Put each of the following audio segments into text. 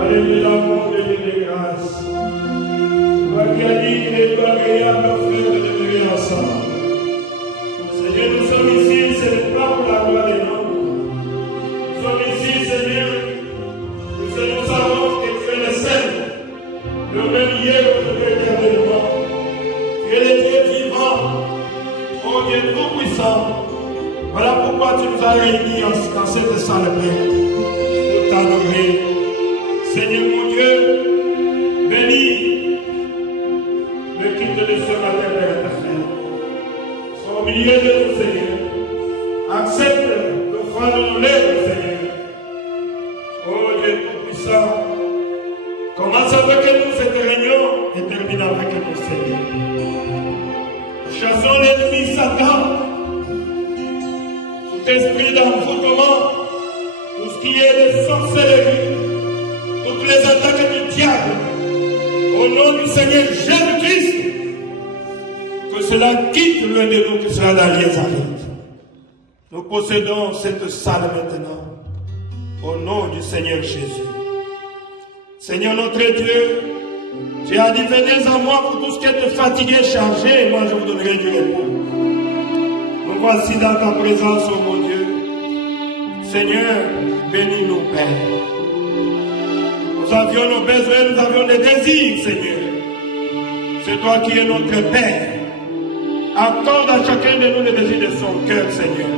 Alléluia, mon Dieu de grâce. Toi qui as dit qu'il est agréable, frère, de demeurer ensemble. Seigneur, nous sommes ici, ce n'est pas pour la gloire des hommes. Nous sommes ici, Seigneur. Nous savons que tu es le seul, le même hier, aujourd'hui, éternellement. Tu es le Dieu vivant, oh Dieu tout-puissant. Voilà pourquoi tu nous as réunis dans cette salle pour t'adorer. Seigneur mon Dieu, bénis le culte de ce matin, Père éternel. Sois au milieu de nous, Seigneur. Accepte l'offrande de nos lèvres, Seigneur. Oh Dieu tout-puissant, commence avec nous cette réunion et termine avec nous, Seigneur. Chassons l'ennemi Satan, tout esprit d'envoûtement, tout ce qui est de sorcellerie, toutes les attaques du diable, au nom du Seigneur Jésus-Christ, que cela quitte loin de nous, que cela n'arrive. Nous possédons cette salle maintenant, au nom du Seigneur Jésus. Seigneur notre Dieu, tu as dit, venez à moi pour tous qui êtes fatigués, chargés, et moi je vous donnerai du repos. Nous voici dans ta présence, oh mon Dieu. Seigneur, bénis-nous, Père. Nous avions nos besoins, nous avions des désirs, Seigneur. C'est toi qui es notre Père. Accorde à chacun de nous les désirs de son cœur, Seigneur.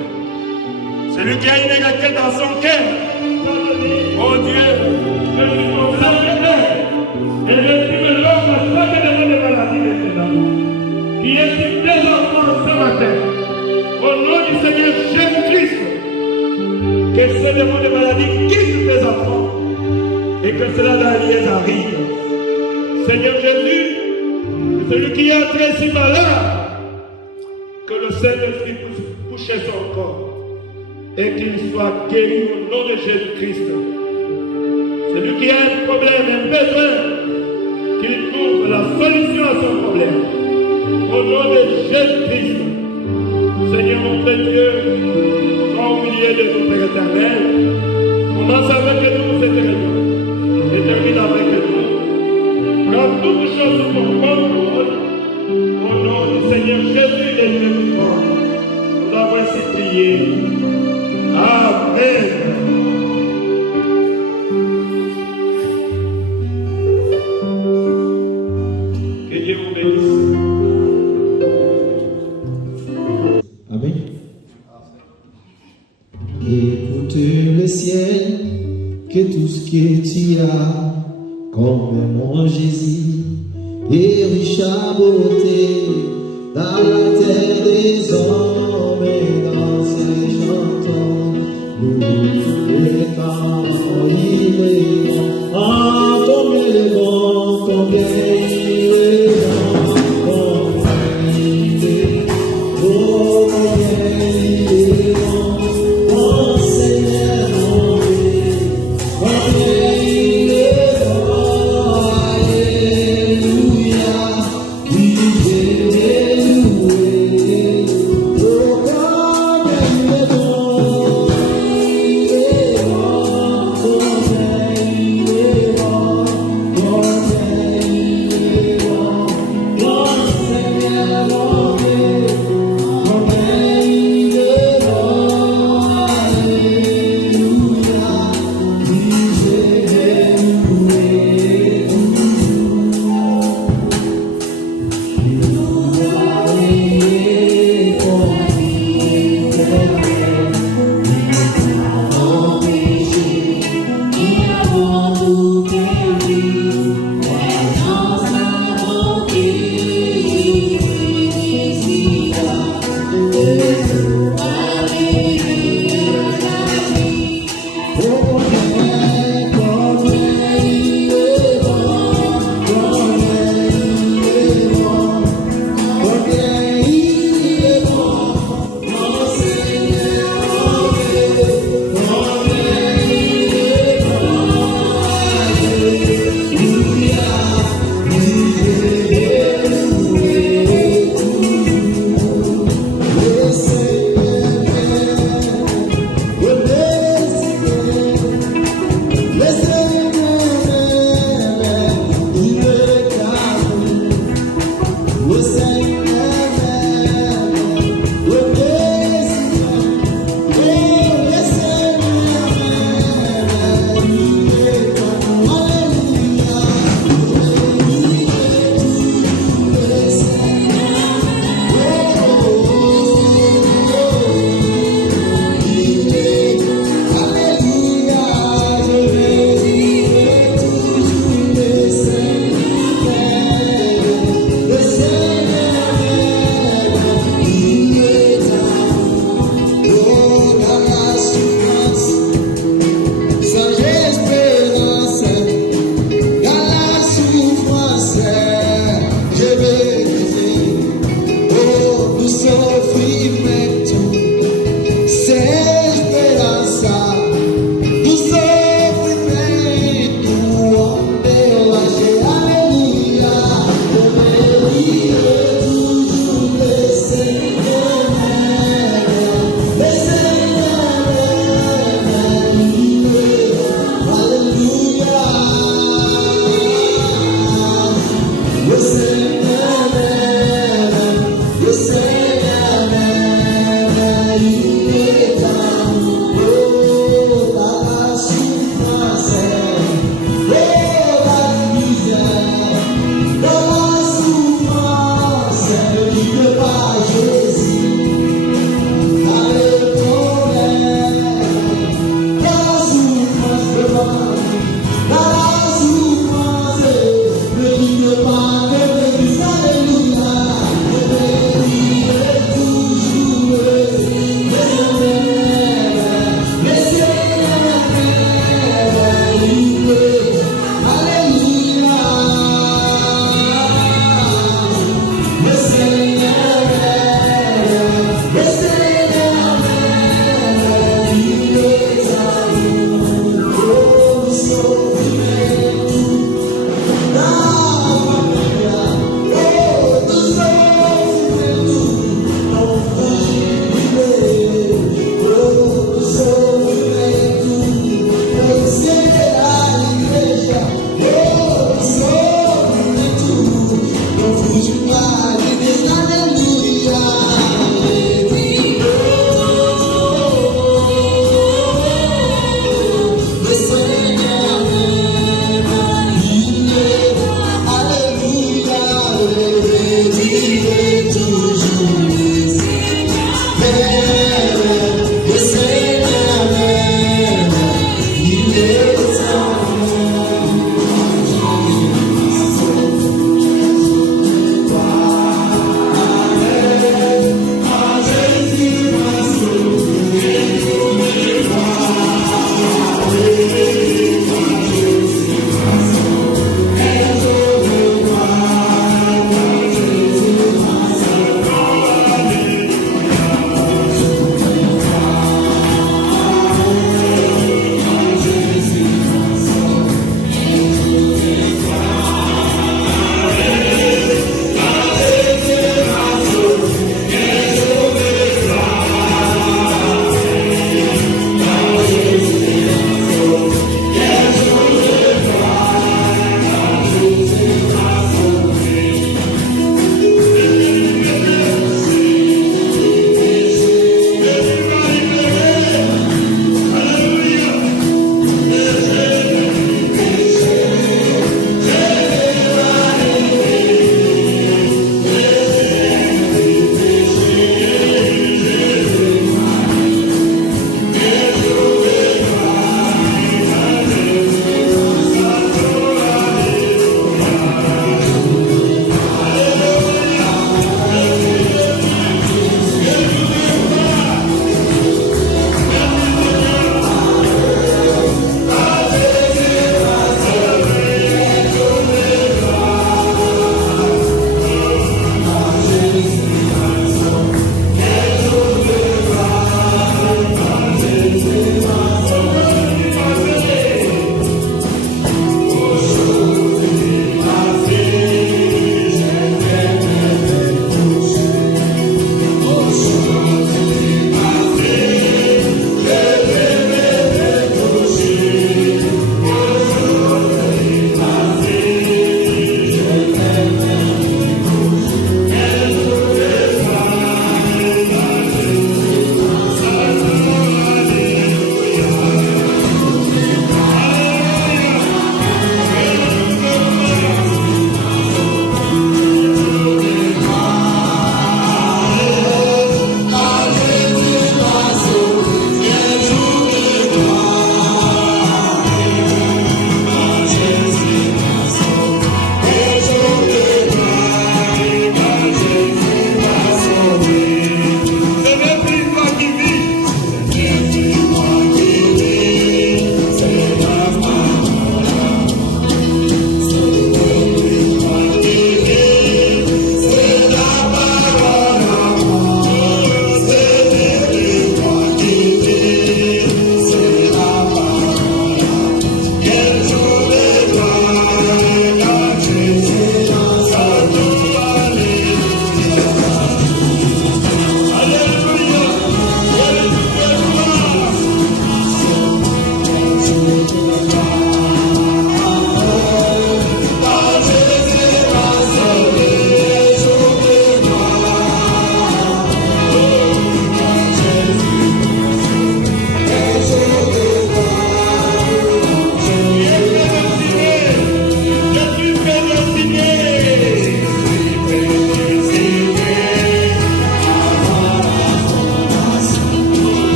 Celui qui a une requête dans son cœur, oh Dieu, je suis ton Père. Et j'estime l'homme à chaque de maladies maintenant, qui estime tes enfants ce matin, au nom du Seigneur Jésus-Christ, que ce démon de maladie quitte tes enfants et que cela arrive. Seigneur Jésus, celui qui est entré si malade, que le Saint-Esprit touche son corps et qu'il soit guéri au nom de Jésus-Christ. Celui qui a un problème, un besoin, qu'il trouve la solution à son problème. Au nom de Jésus-Christ. Seigneur notre Dieu, sois au milieu de nous, Père éternel. Commence avec nous cette réunion et termine avec nous. Prends toutes choses sous ton contrôle. Au nom du Seigneur Jésus de Dieu vivant. Nous avons ainsi prié. Amen. Écoute le ciel, que tout ce que tu as, comme mon Jésus, est riche à beauté, dans la terre des hommes et dans ses chantons. Nous les quand il est bon, ah, combien il est bon, combien il est bon, combien il est bon, combien il est bon.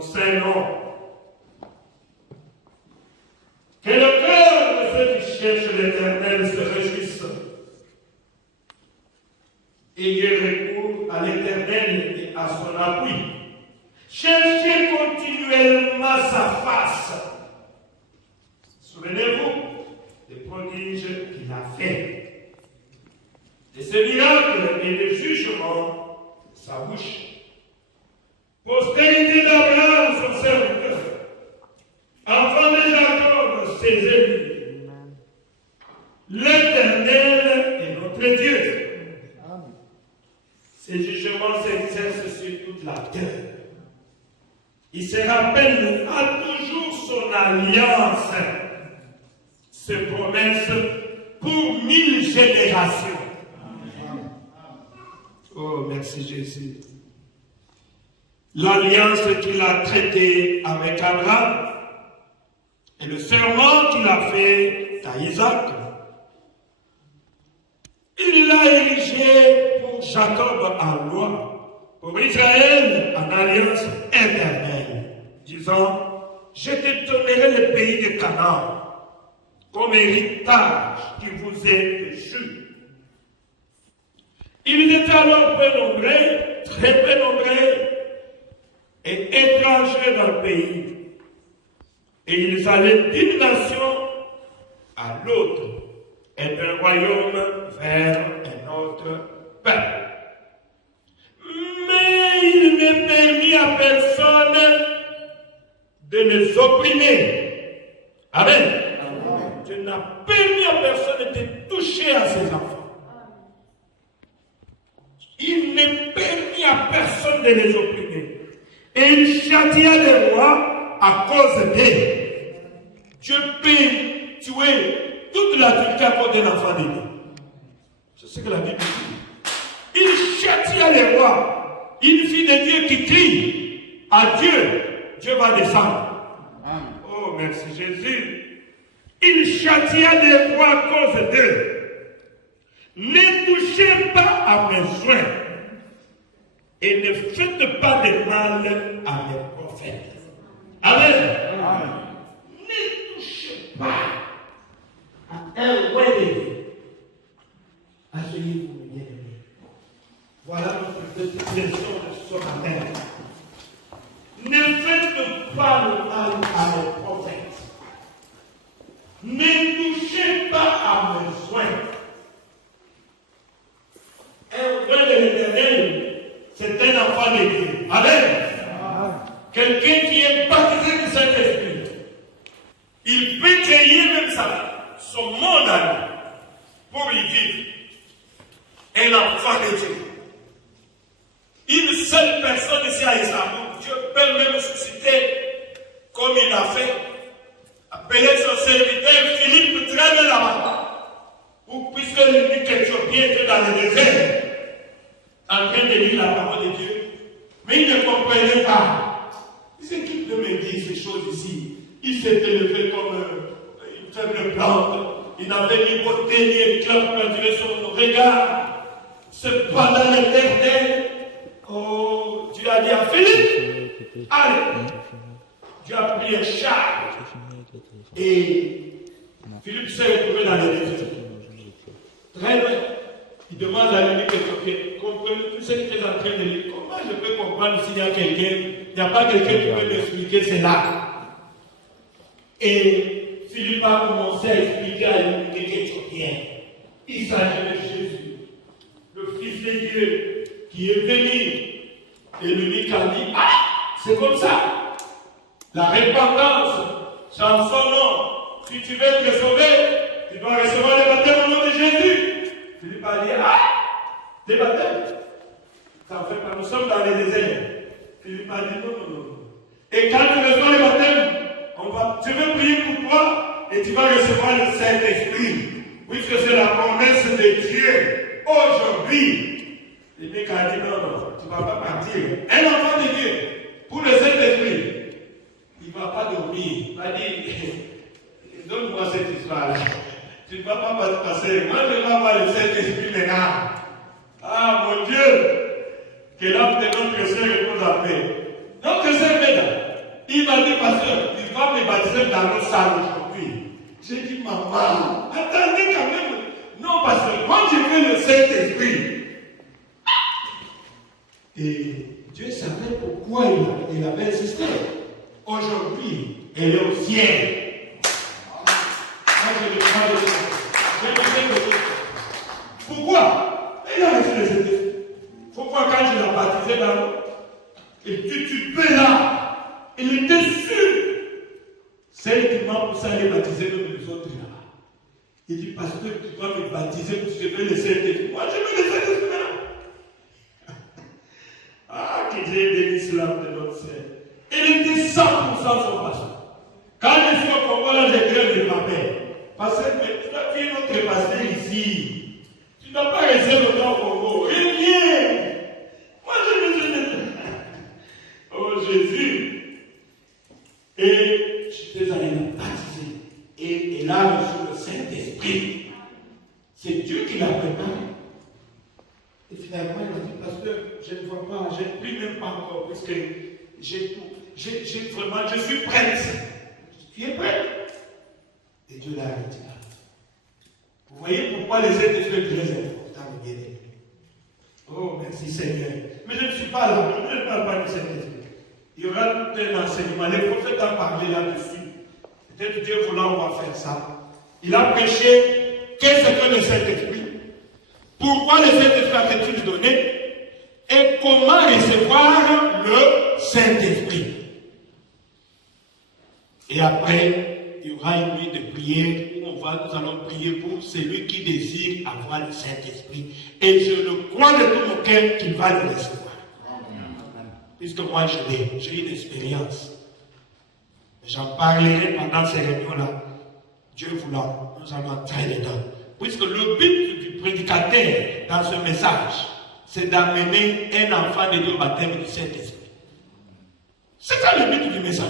son saint nom. Que le cœur de ceux qui cherchent l'Éternel se réjouisse. Ayez recours à l'Éternel et à son appui. Cherchez continuellement sa face. Souvenez-vous des prodiges qu'il a fait, de ses miracles et des jugements de sa bouche. Postérité d'Abraham, son serviteur, enfant de Jacob, ses élus. L'Éternel est notre Dieu. Ses jugements s'exercent sur toute la terre. Il se rappelle à toujours son alliance, ses promesses pour 1000 générations. Oh, merci Jésus. L'alliance qu'il a traitée avec Abraham et le serment qu'il a fait à Isaac. Il l'a érigé pour Jacob en loi, pour Israël en alliance éternelle, disant, je te donnerai le pays de Canaan comme héritage qui vous est échu. Ils étaient alors peu nombreux, très peu nombreux, et étrangers dans le pays. Et ils allaient d'une nation à l'autre, et d'un royaume vers un autre peuple. Mais il n'est permis à personne de les opprimer. Amen. Dieu n'a permis à personne de toucher à ses enfants. Il n'est permis à personne de les opprimer. Et il châtia les rois à cause d'eux. Dieu peut tuer toute la Turquie à cause d'un enfant de Dieu. C'est ce que la Bible dit. Il châtia les rois. Une fille de Dieu qui crie à Dieu, Dieu va descendre. Oh, merci Jésus. Il châtia les rois à cause d'eux. Ne touchez pas à mes soins. Et ne faites pas de mal à mes prophètes. Amen. Amen. Ne touchez pas à un roi de Dieu. Asseyez-vous, bien-aimés. Voilà notre petite leçon de ce matin. Ne faites pas le mal à mes prophètes. Ne touchez pas à mes soins. Un roi de l'Éternel, c'est un enfant de Dieu. Amen. Quelqu'un qui est baptisé du Saint-Esprit. Il peut créer même son monde à lui pour y vivre. Un enfant de Dieu. Une seule personne ici à Istanbul, Dieu peut même susciter, comme il a fait, appeler son serviteur Philippe, traîner là-bas. Puisque l'unique Éthiopien était dans le désert, en train de lire la parole de Dieu, mais il ne comprenait pas. C'est qui peut me dire ces choses ici? Il s'était levé comme une faible plante, il n'avait ni beauté ni éclat pour attirer son regard. Cependant l'Éternel, oh, Dieu a dit à Philippe, allez, Dieu a pris un char, et Philippe s'est retrouvé dans les désert. Très bien. Il demande à l'unique Éthiopien, comprenez-vous ce que tu es en train de dire? Comment je peux comprendre s'il y a quelqu'un, il n'y a pas quelqu'un qui peut m'expliquer cela? Et Philippe a commencé à expliquer à l'unique Éthiopien. Il s'agit de Jésus, le Fils de Dieu, qui est venu. Et l'unique a dit, ah, c'est comme ça. La repentance, c'est en son nom. Si tu veux te sauver, tu dois recevoir le baptême au nom de Jésus. Philippe a dit, ah, des baptêmes. Ça fait pas, nous sommes dans les déserts. Philippe a dit, non. Et quand tu reçois le baptème, tu veux prier pour toi et tu vas recevoir le Saint-Esprit. Puisque c'est la promesse de Dieu. Aujourd'hui, Philippe a dit, non, tu ne vas pas partir. Un enfant de Dieu, pour le Saint-Esprit, il ne va pas dormir. Il va dire, donne-moi cette histoire-là. Tu ne vas pas passer. Moi, je vais avoir le Saint-Esprit maintenant. Ah, mon Dieu! Que l'âme de notre Seigneur repose en paix. Notre Seigneur, m'a dit, pasteur, il va me baptiser dans l'eau sale aujourd'hui. J'ai dit, maman, attendez quand même. Non, pasteur, moi je veux le Saint-Esprit. Et Dieu savait pourquoi il avait insisté. Aujourd'hui, elle est au ciel. Moi, je le crois de ça. Pourquoi? Elle a reçu le Saint-Esprit. Pourquoi quand je l'ai baptisé dans l'eau, et tu peux là, il était sûr. Celle qui m'a poussé à aller baptiser nous les autres là. Il dit, pasteur, tu dois me baptiser parce que je veux le Saint-Esprit. Moi, je veux le Saint-Esprit. Ah, que Dieu bénisse l'âme de notre Seigneur. Il était 100% son pasteur. Quand je suis au Congo, là, j'ai cru de ma mère. Pasteur, mais tu dois tuer notre pasteur ici. Tu ne dois pas rester longtemps au Congo. Reviens. Moi, je me suis dit, oh Jésus. Et je suis allé le baptiser. Et il a reçu le Saint-Esprit. C'est Dieu qui l'a préparé. Et finalement, il m'a dit, pasteur, je ne vois pas, je ne prie même pas encore, parce que j'ai tout. Vraiment, je suis prête. Tu es prête? Et Dieu l'a arrêté là. Vous voyez pourquoi les Saint-Esprit est très important, bien aimé. Oh, merci Seigneur. Mais je ne suis pas là, je ne parle pas du Saint-Esprit. Il y aura tout un enseignement. Les prophètes ont parlé là-dessus. Peut-être Dieu voulant, on va faire ça. Il a prêché qu'est-ce que le Saint-Esprit, pourquoi le Saint-Esprit a-t-il donné et comment recevoir le Saint-Esprit. Et après, il y aura une nuit de prière où nous allons prier pour celui qui désire avoir le Saint-Esprit. Et je le crois de tout mon cœur qu'il va le recevoir. Puisque moi j'ai une expérience. J'en parlerai pendant ces réunions-là. Dieu voulant, nous allons entrer dedans. Puisque le but du prédicateur dans ce message, c'est d'amener un enfant de Dieu au baptême du Saint-Esprit. C'est ça le but du message.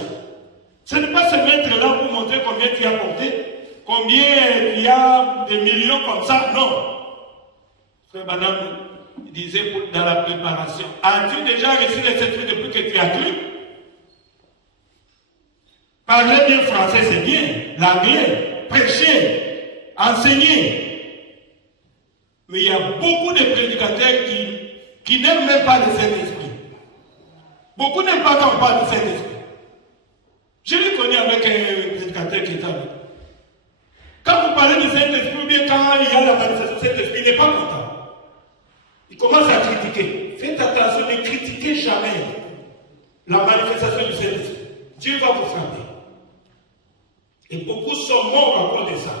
Ce n'est pas se mettre là pour montrer combien tu as porté, combien il y a des millions comme ça. Non. Frère Banam disait dans la préparation, as-tu déjà reçu les Saint-Esprit depuis que tu as cru? Parler bien français, c'est bien. L'anglais, prêcher, enseigner. Mais il y a beaucoup de prédicateurs qui n'aiment même pas le Saint-Esprit. Beaucoup n'aiment pas quand on parle du Saint-Esprit. Je l'ai connu avec un prédicateur qui est avec. Quand vous parlez du Saint-Esprit, ou bien quand il y a la manifestation du Saint-Esprit, il n'est pas content. Il commence à critiquer. Faites attention, ne critiquez jamais la manifestation du Saint-Esprit. Dieu va vous frapper. Et beaucoup sont morts à cause de ça.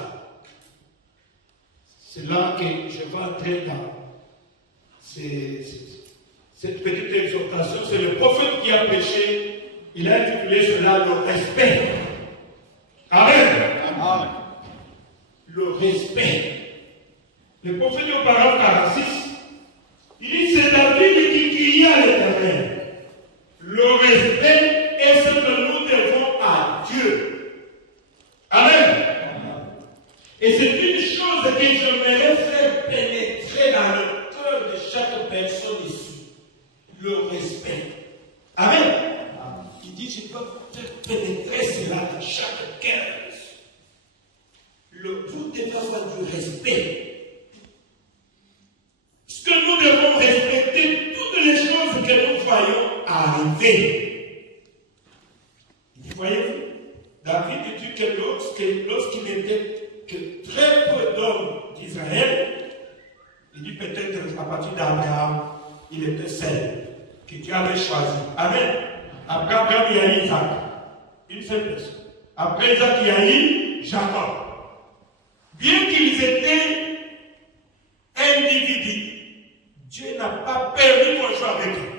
C'est là que je vais entrer dans cette petite exhortation. C'est le prophète qui a prêché. Il a intitulé cela le respect. Amen. Amen. Le respect. Le prophète au paragraphe 46, il dit c'est la vie qui crie à l'Éternel. Le respect est ce que nous devons à Dieu. Amen. Et c'est une chose que j'aimerais faire pénétrer dans le cœur de chaque personne ici. Le respect. Amen. Il dit, je dois faire pénétrer cela dans chaque cœur. Vous devez avoir du respect. Ce que nous devons respecter, toutes les choses que nous voyons arriver. Voyez-vous, David dit que lorsqu'il n'était que très peu d'hommes d'Israël, il dit peut-être à partir d'Abraham, il était seul, que Dieu avait choisi. Amen. Après Abraham, il y a eu Isaac, une seule personne. Après Isaac, il y a eu Jacob. Bien qu'ils étaient individus, Dieu n'a pas permis qu'on joue avec eux.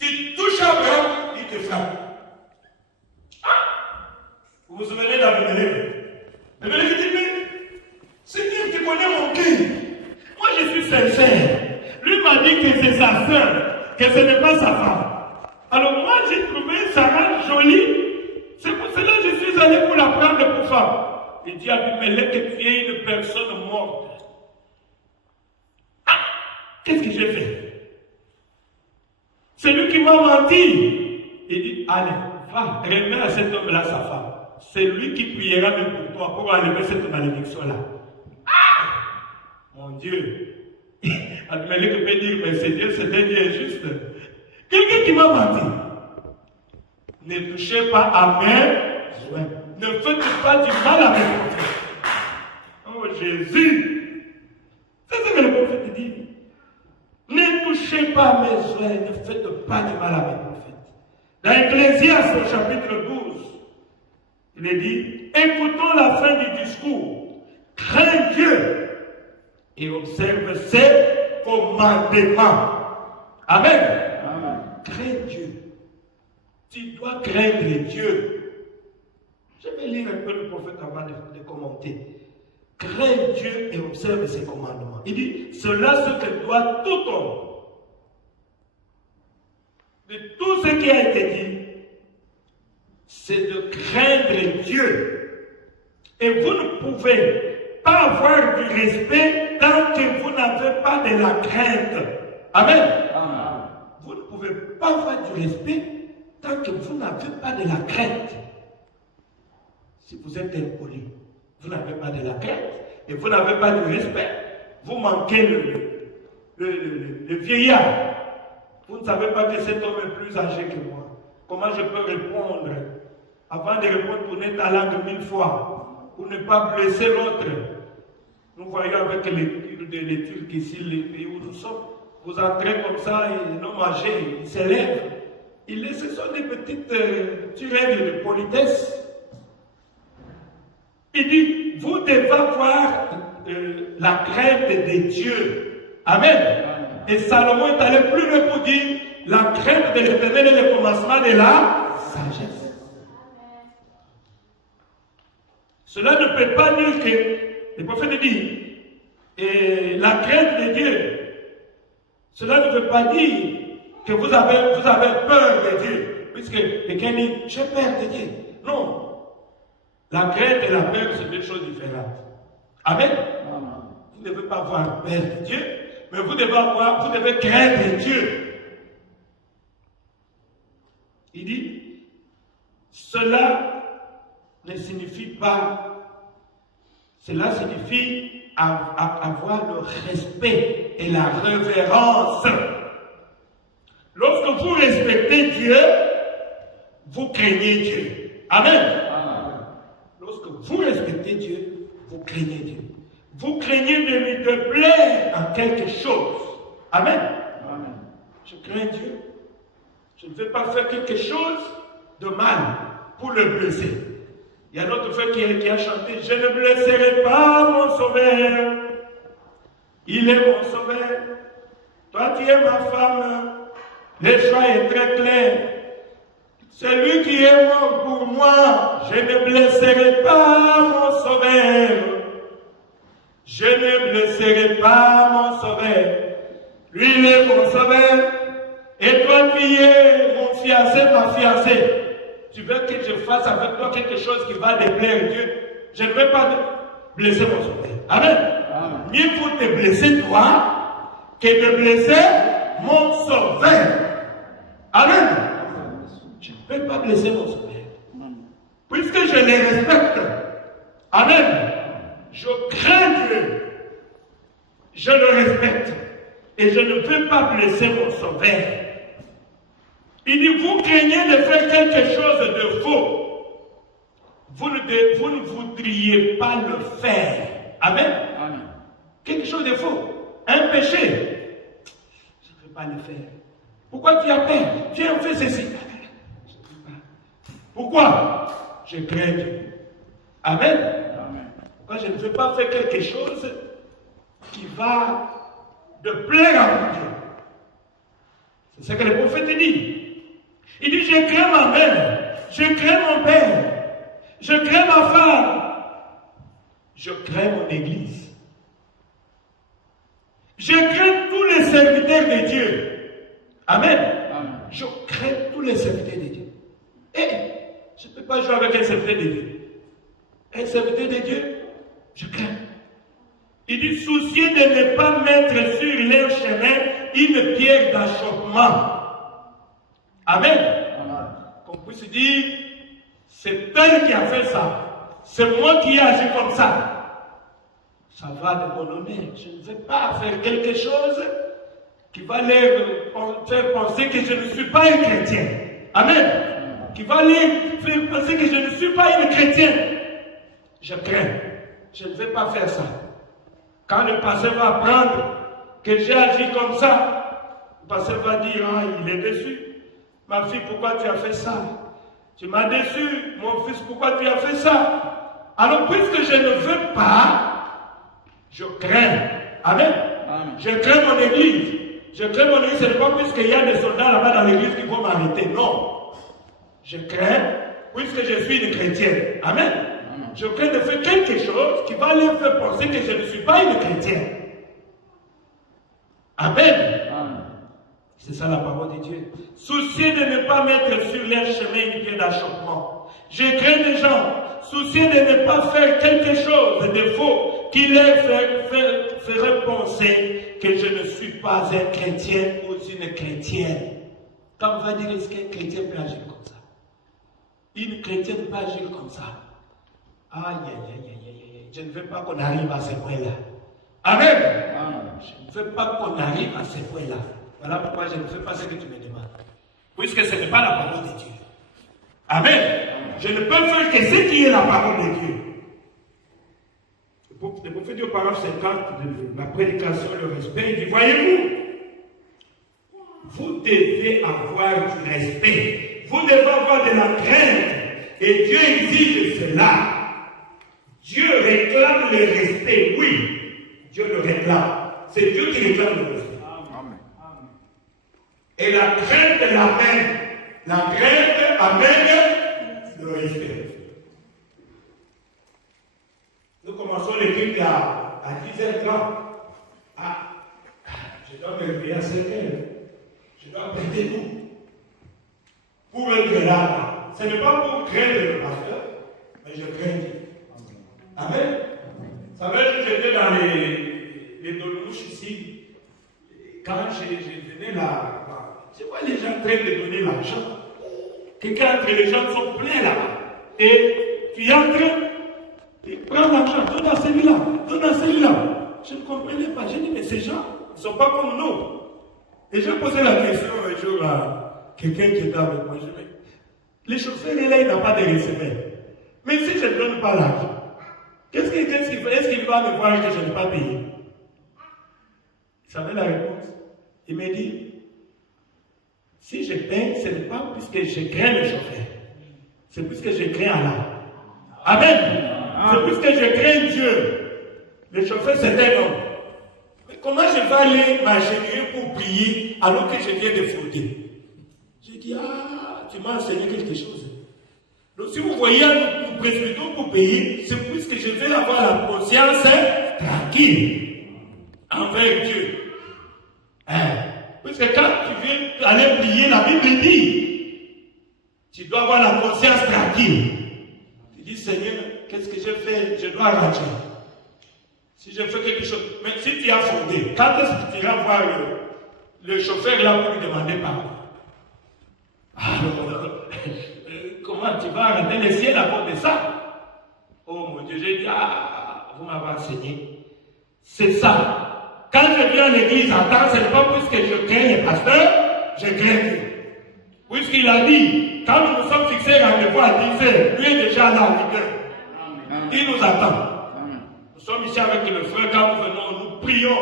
Tu touches Abraham, il te frappe. Vous vous souvenez d'Abimelech? Abimelech dit, mais Seigneur, tu connais mon cœur. Moi, je suis sincère. Lui m'a dit que c'est sa sœur, que ce n'est pas sa femme. Alors moi, j'ai trouvé Sarah jolie. C'est pour cela que je suis allé pour la prendre pour femme. Il dit à Abimelech que tu es une personne morte. Ah, qu'est-ce que j'ai fait? C'est lui qui m'a menti. Il dit, allez, va, remets à cet homme-là sa femme. C'est lui qui priera même pour toi pour enlever cette malédiction-là. Mon Dieu. Abimelech peut dire, mais c'est Dieu, c'est un Dieu injuste. Quelqu'un qui m'a menti. Ne touchez pas à mes soins. Ne faites pas du mal à mes prophètes. Oh Jésus. C'est ce que le prophète dit. Ne touchez pas à mes soins. Ne faites pas du mal à mes prophètes. Dans Ecclésiaste au chapitre 12, il est dit, écoutons la fin du discours. Crains Dieu et observe ses commandements. Amen. Amen. Crains Dieu. Tu dois craindre Dieu. Je vais lire un peu le prophète avant de commenter. Crains Dieu et observe ses commandements. Il dit, cela ce que doit tout homme. De tout ce qui a été dit, c'est de craindre Dieu. Et vous ne pouvez pas avoir du respect tant que vous n'avez pas de la crainte. Amen. Amen. Vous ne pouvez pas avoir du respect tant que vous n'avez pas de la crainte. Si vous êtes impoli, vous n'avez pas de la crainte et vous n'avez pas de respect, vous manquez le vieillard. Vous ne savez pas que cet homme est plus âgé que moi. Comment je peux répondre? Avant de répondre, tournez ta langue 1000 fois pour ne pas blesser l'autre. Nous voyons avec les Turcs ici, les pays où nous sommes. Vous entrez comme ça, et un homme âgé, il s'élève. Ce sont des petites règles de politesse. Il dit, vous devez avoir la crainte de Dieu. Amen. Et Salomon est allé plus loin pour dire, la crainte de l'Éternel est le commencement de la sagesse. Cela ne peut pas dire que, le prophète dit, la crainte de Dieu, cela ne veut pas dire que vous avez peur de Dieu. Puisque quelqu'un dit, j'ai peur de Dieu. Non. La crainte et la peur, c'est deux choses différentes. Amen. Vous ne devez pas avoir peur de Dieu, mais vous devez craindre Dieu. Il dit, cela ne signifie pas, cela signifie avoir le respect et la révérence. Lorsque vous respectez Dieu, vous craignez Dieu. Amen. Amen. Lorsque vous respectez Dieu, vous craignez Dieu. Vous craignez de lui déplaire en quelque chose. Amen. Amen. Je crains Dieu. Je ne vais pas faire quelque chose de mal pour le blesser. Il y a notre frère qui a chanté, je ne blesserai pas mon sauveur. Il est mon sauveur. Toi, tu es ma femme. Le choix est très clair. Celui qui est mort pour moi, je ne blesserai pas mon sauveur. Je ne blesserai pas mon sauveur. Lui, il est mon sauveur. Et toi, tu es mon fiancé, ma fiancée. Tu veux que je fasse avec toi quelque chose qui va déplaire Dieu? Je ne vais pas blesser mon sauveur. Amen. Amen. Mieux vaut te blesser toi que de blesser mon sauveur. Amen. Je ne peux pas blesser mon sauveur. Puisque je les respecte. Amen. Je crains Dieu. Je le respecte. Et je ne veux pas blesser mon sauveur. Il dit, vous craignez de faire quelque chose de faux. Vous ne voudriez pas le faire. Amen. Amen. Quelque chose de faux. Un péché. Je ne veux pas le faire. Pourquoi tu as peur? Viens, on fait ceci. Pourquoi? Je crains Dieu. Amen. Amen. Pourquoi je ne veux pas faire quelque chose qui va de plaire à mon Dieu? C'est ce que le prophète dit. Il dit, je crains ma mère, je crains mon père, je crains ma femme, je crains mon église. Je crains tous les serviteurs de Dieu. Amen. Amen. Je crains tous les serviteurs de Dieu. Et je ne peux pas jouer avec un serviteur de Dieu. Un serviteur de Dieu, je crains. Il dit, soucier de ne pas mettre sur leur chemin une pierre d'achoppement. Amen. Amen. qu'on puisse dire, c'est elle qui a fait ça, c'est moi qui ai agi comme ça. Ça va de mon honneur. Je ne vais pas faire quelque chose qui va les faire penser que je ne suis pas un chrétien. Amen. Qui va les faire penser que je ne suis pas une chrétienne. Je crains. Je ne vais pas faire ça. Quand le pasteur va apprendre que j'ai agi comme ça, le pasteur va dire, ah, il est déçu. Ma fille, pourquoi tu as fait ça? Tu m'as déçu. Mon fils, pourquoi tu as fait ça? Alors, puisque je ne veux pas, je crains. Amen. Amen. Je crains mon église. Je crains mon église. Ce n'est pas puisqu'il y a des soldats là-bas dans l'église qui vont m'arrêter. Non. Je crains puisque je suis une chrétienne. Amen. Amen. Je crains de faire quelque chose qui va leur faire penser que je ne suis pas une chrétienne. Amen. Amen. C'est ça la parole de Dieu. Soucieux de ne pas mettre sur leur chemin une pierre d'achoppement. Je crains des gens, soucieux de ne pas faire quelque chose de faux qui leur ferait penser que je ne suis pas un chrétien ou une chrétienne. Quand on va dire, est-ce qu'un chrétien peut agir comme ça? Une chrétienne peut agir comme ça. Aïe, aïe, aïe, aïe, aïe. Je ne veux pas qu'on arrive à ce point-là. Amen. Je ne veux pas qu'on arrive à ce point-là. Voilà pourquoi je ne fais pas ce que tu me demandes. Puisque ce n'est pas la parole de Dieu. Amen. Je ne peux faire que ce qui est la parole de Dieu. Le prophète dit au paragraphe 50 de la prédication, le respect, il dit, voyez-vous, vous devez avoir du respect. Vous devez avoir de la crainte. Et Dieu exige cela. Dieu réclame le respect. Oui, Dieu le réclame. C'est Dieu qui réclame le respect. Et la crainte l'amène. La crainte amène le respect. Nous commençons le culte à 10h30. Ah, je dois me réveiller à 5h. Je dois prendre debout. Pour être là. Ce n'est pas pour craindre le pasteur, mais je crains Dieu. Amen. Vous savez, j'étais dans les Dololouches ici. Quand je venais là, je vois les gens en train de donner l'argent. Quelqu'un entre les gens sont pleins là-bas. Et tu entres, tu prends l'argent, donne à celui-là, donne à celui-là. Je ne comprenais pas. J'ai dit, mais ces gens, ils ne sont pas comme nous. Et j'ai posé la question un jour à quelqu'un qui était avec moi. Je dis, les chauffeurs, là, il n'a pas de receveur. Mais si je ne donne pas l'argent, qu'est-ce qu'il fait? Est-ce qu'il va me voir que je n'ai pas payé? Vous savez la réponse? Il m'a dit, si je paye, ce n'est pas puisque je crains le chauffeur. C'est puisque je crains Allah. Amen. C'est puisque je crains Dieu. Le chauffeur, c'est un homme. Mais comment je vais aller m'agenouiller pour prier alors que je viens de frauder? J'ai dit, ah, tu m'as enseigné quelque chose. Donc si vous voyez, nous préférons pour payer, c'est puisque je vais avoir la conscience tranquille envers Dieu. Puisque quand tu veux aller prier, la Bible dit, tu dois avoir la conscience tranquille. Tu dis, Seigneur, qu'est-ce que j'ai fait? Je dois ranger. Si je fais quelque chose, mais si tu as fraudé, quand est-ce que tu iras voir le chauffeur là pour lui demander pardon? Alors, comment tu vas arrêter le ciel à cause de ça? Oh mon Dieu, j'ai dit, ah, vous m'avez enseigné. C'est ça. Quand je viens à l'église en temps, ce n'est pas puisque je crains le pasteur, je crains Dieu. Puisqu'il a dit, quand nous nous sommes fixés rendez-vous à 10h, lui est déjà là à 8h. Il nous attend. Amen. Nous sommes ici avec le frère, quand nous venons, nous prions,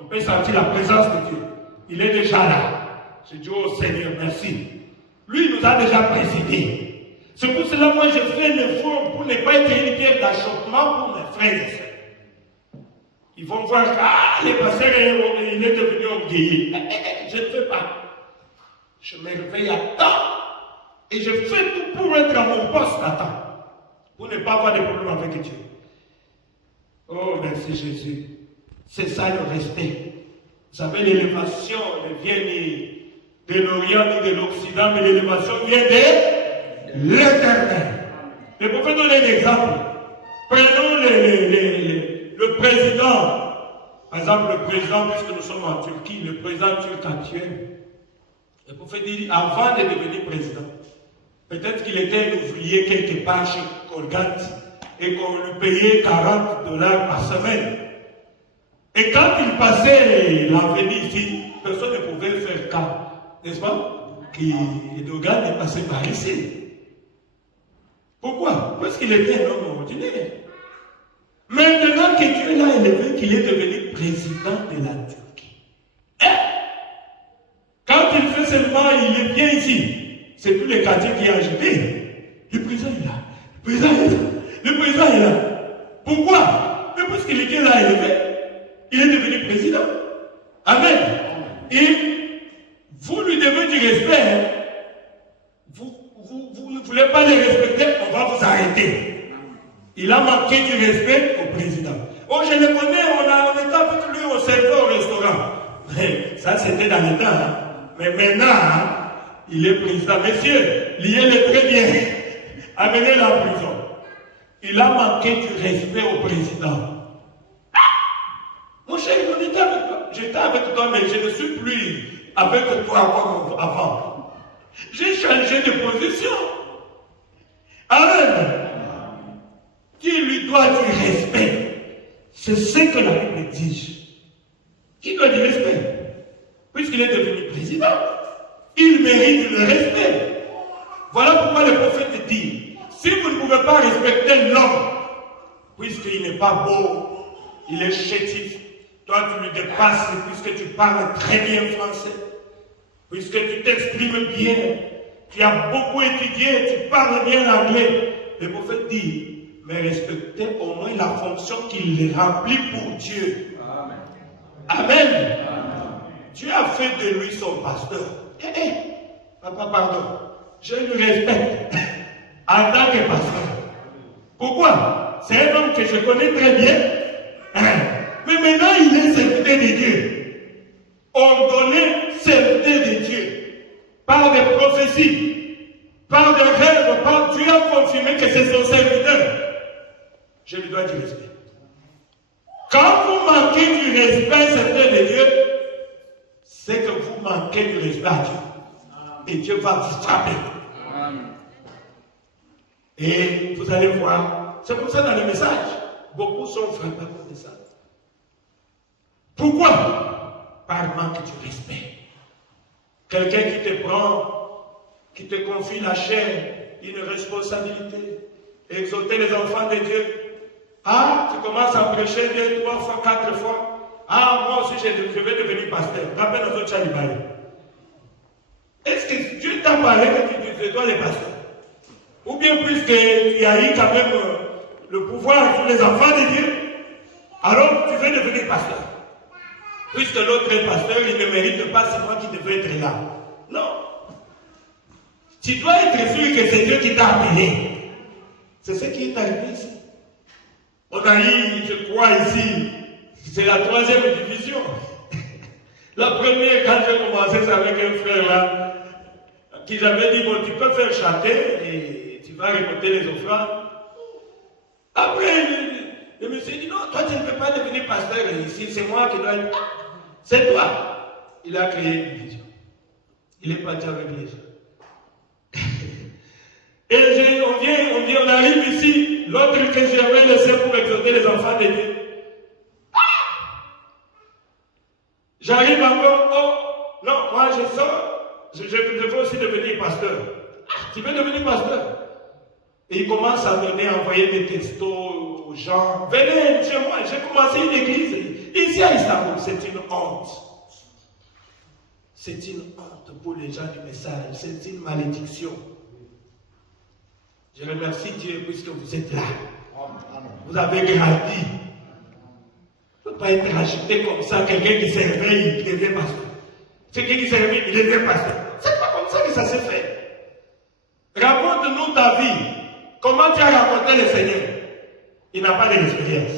on peut sentir la présence de Dieu. Il est déjà là. Je dis, oh Seigneur, merci. Lui nous a déjà présidé. C'est pour cela, moi, je fais l'effort pour ne pas être une pierre d'achoppement pour mes frères et sœurs. Ils vont voir que le pasteur il est devenu orgueilleux. Je ne fais pas. Je me réveille à temps et je fais tout pour être à mon poste à temps. Pour ne pas avoir de problème avec Dieu. Oh, merci Jésus. C'est ça le respect. Vous savez, l'élévation ne vient ni de l'Orient ni de l'Occident, mais l'élévation vient de l'Éternel. Je peux vous donner un exemple. Prenons le président, par exemple le président, puisque nous sommes en Turquie, le président turc actuel, le prophète dit, avant de devenir président, Peut-être qu'il était ouvrier quelque part chez Colgate et qu'on lui payait $40 par semaine. Et quand il passait l'avenue ici, personne ne pouvait faire cas, n'est-ce pas? Qu'Edogan est passé par ici. Pourquoi? Parce qu'il était un homme ordinaire. Maintenant que Dieu l'a élevé, qu'il est devenu président de la Turquie. Quand il fait seulement, il vient ici, c'est tous les quartiers qui ont acheté. Le président est là. Le président est là. Le président est là. Pourquoi? Mais parce qu'il était là élevé, il est devenu président. Amen. Et vous lui devez du respect. Vous ne voulez pas les respecter, on va vous arrêter. Il a manqué du respect au président. Oh, je le connais, on était avec lui au serveur au restaurant. Mais ça, c'était dans le temps. Hein. Mais maintenant, il est président. Messieurs, liez-le très bien. Amenez-le en prison. Il a manqué du respect au président. Mon cher, on était avec toi. J'étais avec toi, mais je ne suis plus avec toi comme avant. J'ai changé de position. Amen. Qui lui doit du respect? C'est ce que la Bible dit. Qui doit du respect? Puisqu'il est devenu président, il mérite le respect. Voilà pourquoi le prophète dit, si vous ne pouvez pas respecter l'homme, puisqu'il n'est pas beau, il est chétif, toi tu lui dépasses puisque tu parles très bien français, puisque tu t'exprimes bien, tu as beaucoup étudié, tu parles bien anglais. Le prophète dit, mais respectez au moins la fonction qu'il remplit pour Dieu. Amen. Amen. Dieu a fait de lui son pasteur. Papa, pardon, je le respecte en tant que pasteur. Pourquoi? C'est un homme que je connais très bien. Mais maintenant, il est serviteur de Dieu. Ordonné serviteur de Dieu. Par des prophéties, par des rêves, par Dieu a confirmé que c'est son serviteur. Je lui dois du respect. Quand vous manquez du respect, serviteur de Dieu, c'est que vous manquez du respect à Dieu. Et Dieu va vous frapper. Et vous allez voir, c'est pour ça dans le message, beaucoup sont frappés par le message. Pourquoi? Par manque du respect. Quelqu'un qui te prend, qui te confie la chair, une responsabilité, exhorter les enfants de Dieu. Ah, tu commences à prêcher 2, 3 fois, 4 fois. Ah, moi aussi je vais devenir pasteur. Rappelle nos autres chalibales. Est-ce que Dieu t'a parlé que tu dois les pasteurs? Ou bien puisque tu as eu quand même le pouvoir sur les enfants de Dieu, alors tu veux devenir pasteur? Puisque l'autre est pasteur, il ne mérite pas, c'est moi qui devais être là. Non. Tu dois être sûr que c'est Dieu qui t'a appelé. C'est ce qui est arrivé ici. On a eu, je crois ici, c'est la 3e division. La première, quand j'ai commencé, c'est avec un frère là, qui j'avais dit, bon, tu peux faire chanter et tu vas récolter les offrandes. Après, je me suis dit, non, toi tu ne peux pas devenir pasteur ici, c'est moi qui dois être. C'est toi. Il a créé une division. Il est parti avec les gens. Et on arrive ici, l'autre que j'avais laissé pour exhorter les enfants de Dieu. J'arrive encore, oh, non, moi je sors, je devais aussi devenir pasteur. Tu veux devenir pasteur? Et il commence à envoyer des textos aux gens. Venez chez moi, j'ai commencé une église. Ici à Istanbul, c'est une honte. C'est une honte pour les gens du message, c'est une malédiction. Je remercie Dieu puisque vous êtes là. Vous avez grandi. Il ne peut pas être acheté comme ça, quelqu'un qui s'est réveillé, il devient pasteur. Quelqu'un qui s'est réveillé, il devient pasteur. C'est pas comme ça que ça s'est fait. Raconte-nous ta vie. Comment tu as raconté le Seigneur? Il n'a pas d'expérience.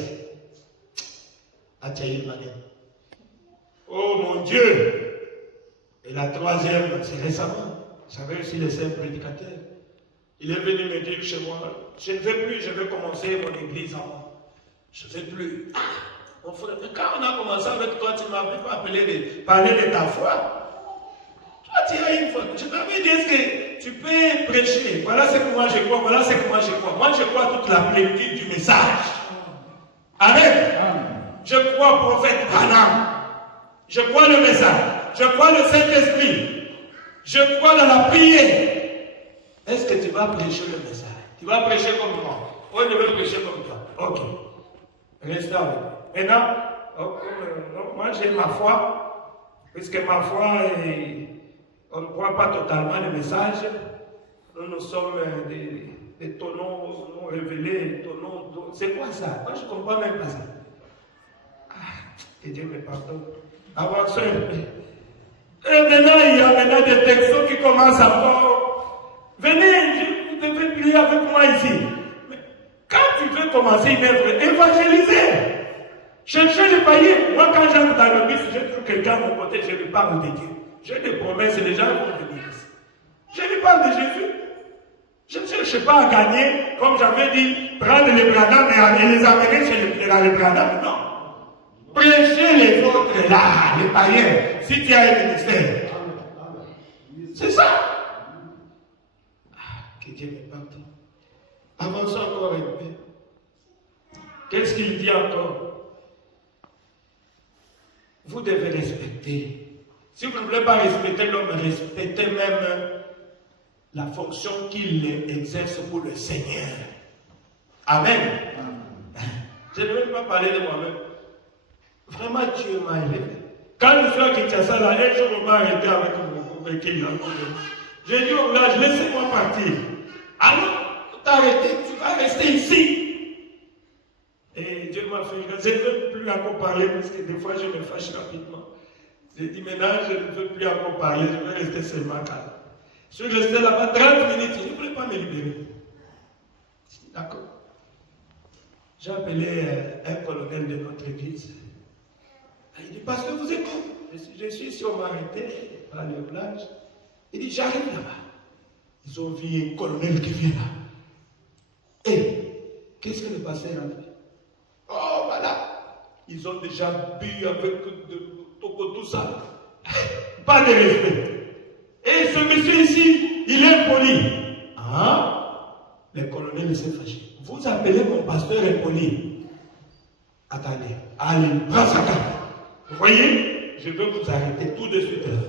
Oh mon Dieu! Et la 3e, c'est récemment. J'avais aussi le saint prédicateur. Il est venu me dire chez moi, je ne vais plus, je vais commencer mon église en moi. Je ne vais plus. Mon frère, quand on a commencé avec toi, tu ne m'avais pas appelé de parler de ta foi. Toi, tu as une foi. Je t'avais dit, est-ce que tu peux prêcher. Voilà ce que moi je crois, voilà ce que moi je crois. Moi je crois toute la plénitude du message. Amen. Je crois au prophète Branham. Je crois le message. Je crois le Saint-Esprit. Je crois dans la prière. Est-ce que tu vas prêcher le message? Tu vas prêcher comme moi. Oui, je vais prêcher comme toi. Ok. Reste avec moi. Maintenant, moi j'ai ma foi. Puisque ma foi, on ne croit pas totalement le message. Nous sommes des tonneaux non révélés. C'est quoi ça? Moi je ne comprends même pas ça. Que Dieu me pardonne. Avançons un peu. Et maintenant, il y a maintenant des textos qui commencent encore. Venez, vous devez prier avec moi ici. Mais quand tu veux commencer une œuvre, évangéliser. Cherchez les païens. Moi, quand j'entre dans le bus, je trouve quelqu'un à mon côté, je lui parle de Dieu. J'ai des promesses et les gens vont venir ici. Je lui parle de Jésus. Je ne cherche pas à gagner, comme j'avais dit, prendre les Branham et les amener chez les Branham. Non. Prêchez les autres là, les païens, si tu as un ministère. C'est ça. Que Dieu me pardonne. Avançons encore un peu. Qu'est-ce qu'il dit encore? Vous devez respecter. Si vous ne voulez pas respecter l'homme, respectez même la fonction qu'il exerce pour le Seigneur. Amen. Je ne vais pas parler de moi-même. Vraiment, Dieu m'a élevé. Quand je suis à Kinshasa, là, un jour, on m'a arrêté avec mon véhicule. J'ai dit au village, laissez-moi partir. Alors, t'arrêter, tu vas rester ici. Et Dieu m'a fait grâce. Je ne veux plus encore parler parce que des fois, je me fâche rapidement. J'ai dit, maintenant, je ne veux plus encore parler, je vais rester seulement calme. Je suis resté là-bas 30 minutes, je ne voulais pas me libérer. D'accord. J'ai appelé un colonel de notre église. Il dit, pasteur, vous êtes où? Je suis ici, on m'a arrêté par le village. Il dit, j'arrive là-bas. Ils ont vu un colonel qui vient là. Et qu'est-ce que le pasteur a fait? Oh, voilà. Ils ont déjà bu avec tout ça. Pas de respect. Et ce monsieur ici, il est impoli. Ah, le colonel s'est fâché. Vous appelez mon pasteur impoli. Attendez, allez, prends sa carte. Vous voyez, je veux vous arrêter tout de suite là.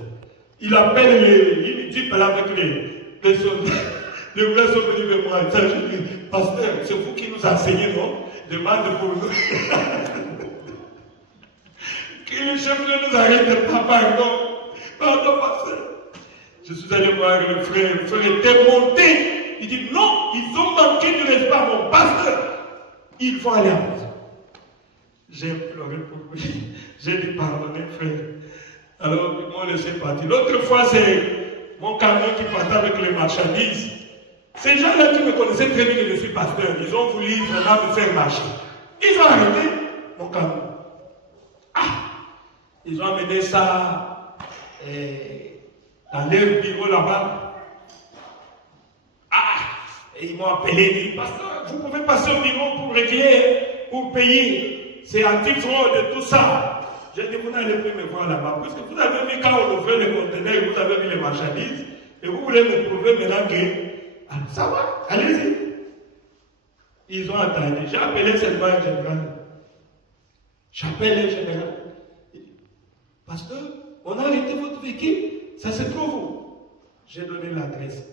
Il appelle il dit avec les soldats. Les vrais sont venus vers moi. Je dis, pasteur, c'est vous qui nous enseignez, non? Demande pour nous. Que le chef ne nous arrête pas, pardon. Pardon, pasteur. Je suis allé voir le frère. Le frère était monté. Il dit, non, ils ont manqué du respect à mon pasteur. Il faut aller à prison. J'ai pleuré pour lui. J'ai dit, pardonnez, frère. Alors, ils m'ont laissé partir. L'autre fois, c'est mon camion qui partait avec les marchandises. Ces gens-là qui me connaissaient très bien que je suis pasteur, ils ont voulu vraiment me faire marcher. Ils ont arrêté mon camion. Ils ont amené ça dans leur bureau là-bas. Et ils m'ont appelé et dit, pasteur, vous pouvez passer au bureau pour régler, pour payer. C'est anti-fraude, tout ça. J'ai dit, vous n'allez plus me voir là-bas. Parce que vous avez vu quand on ouvrait le conteneur, vous avez vu les marchandises. Et vous voulez me prouver maintenant que ça va, allez-y. Ils ont attendu. J'ai appelé seulement un général. J'appelle un général. Pasteur, on a arrêté votre véhicule, ça se trouve où? J'ai donné l'adresse.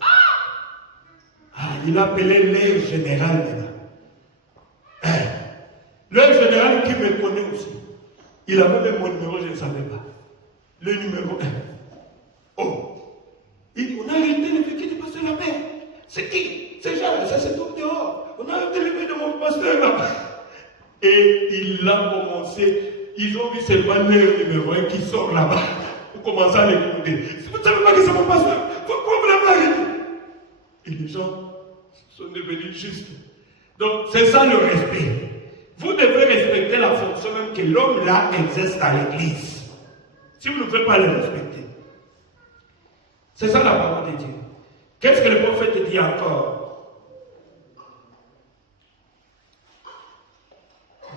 Il a appelé leur général maintenant. Leur général qui me connaît aussi. Il avait même mon numéro, je ne savais pas. Le numéro 1. Oh. Il dit, on a arrêté le véhicule du pasteur la mer. C'est qui? C'est Jean, ça se trouve dehors. On a arrêté le véhicule de mon pasteur là-bas. Et il a commencé. Ils ont vu seulement leur numéro 1 qui sort là-bas pour commencer à l'écouter. Vous ne savez pas que c'est mon pasteur. Pourquoi vous l'avez arrêté? Et les gens sont devenus justes. Donc, c'est ça le respect. Vous devez respecter la fonction même que l'homme là exerce dans l'église. Si vous ne pouvez pas le respecter. C'est ça la parole de Dieu. Qu'est-ce que le prophète dit encore?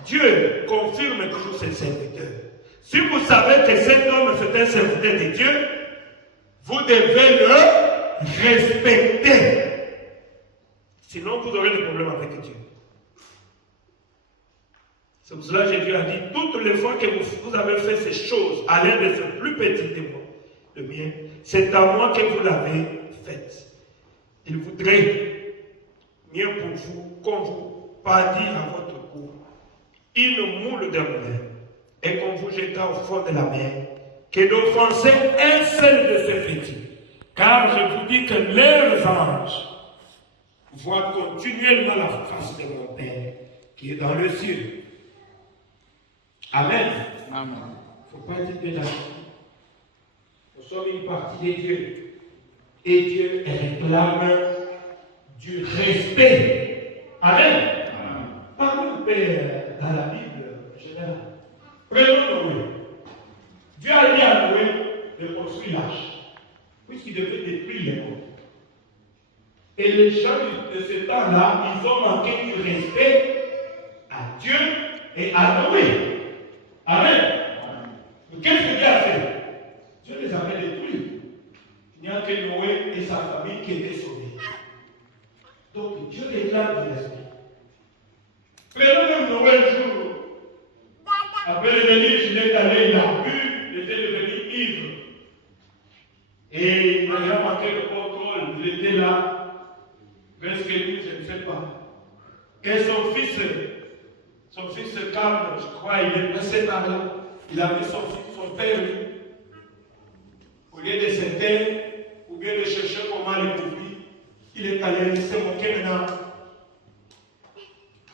Dieu confirme toujours ses serviteurs. Si vous savez que cet homme est un serviteur de Dieu, vous devez le respecter. Sinon, vous aurez des problèmes avec Dieu. C'est pour cela que Jésus a dit, toutes les fois que vous avez fait ces choses à l'un de ces plus petits témoins, le mien, c'est à moi que vous l'avez fait. Il voudrait mieux pour vous qu'on vous pardit à votre cou une moule de moulin et qu'on vous jeta au fond de la mer que d'offenser un seul de ces petits. Car je vous dis que leurs anges voient continuellement la face de mon Père qui est dans le ciel. Amen. Amen. Il ne faut pas dire de la vie. Nous sommes une partie de Dieu. Et Dieu réclame du respect. Amen. Parlons, Père, dans la Bible générale. Prenons Noé. Dieu a dit à Noé de construire l'arche, puisqu'il devait détruire les mondes. Et les gens de ce temps-là, ils ont manqué du respect à Dieu et à Noé. Amen. Qu'est-ce que Dieu a fait? Dieu les avait détruits. Il n'y a que Noé et sa famille qui étaient sauvés. Donc Dieu réclame du respect. Prenons même Noé un jour. Après le déluge, il est allé, il a bu, il était devenu ivre. Et il a manqué le contrôle. Il était là. Presque lui, je ne sais pas. Et son fils Carl, je crois, il est passé par là. Il a vu son père, lui. Au lieu de se taire, ou bien de chercher comment le couvrir, il est allé se moquer maintenant.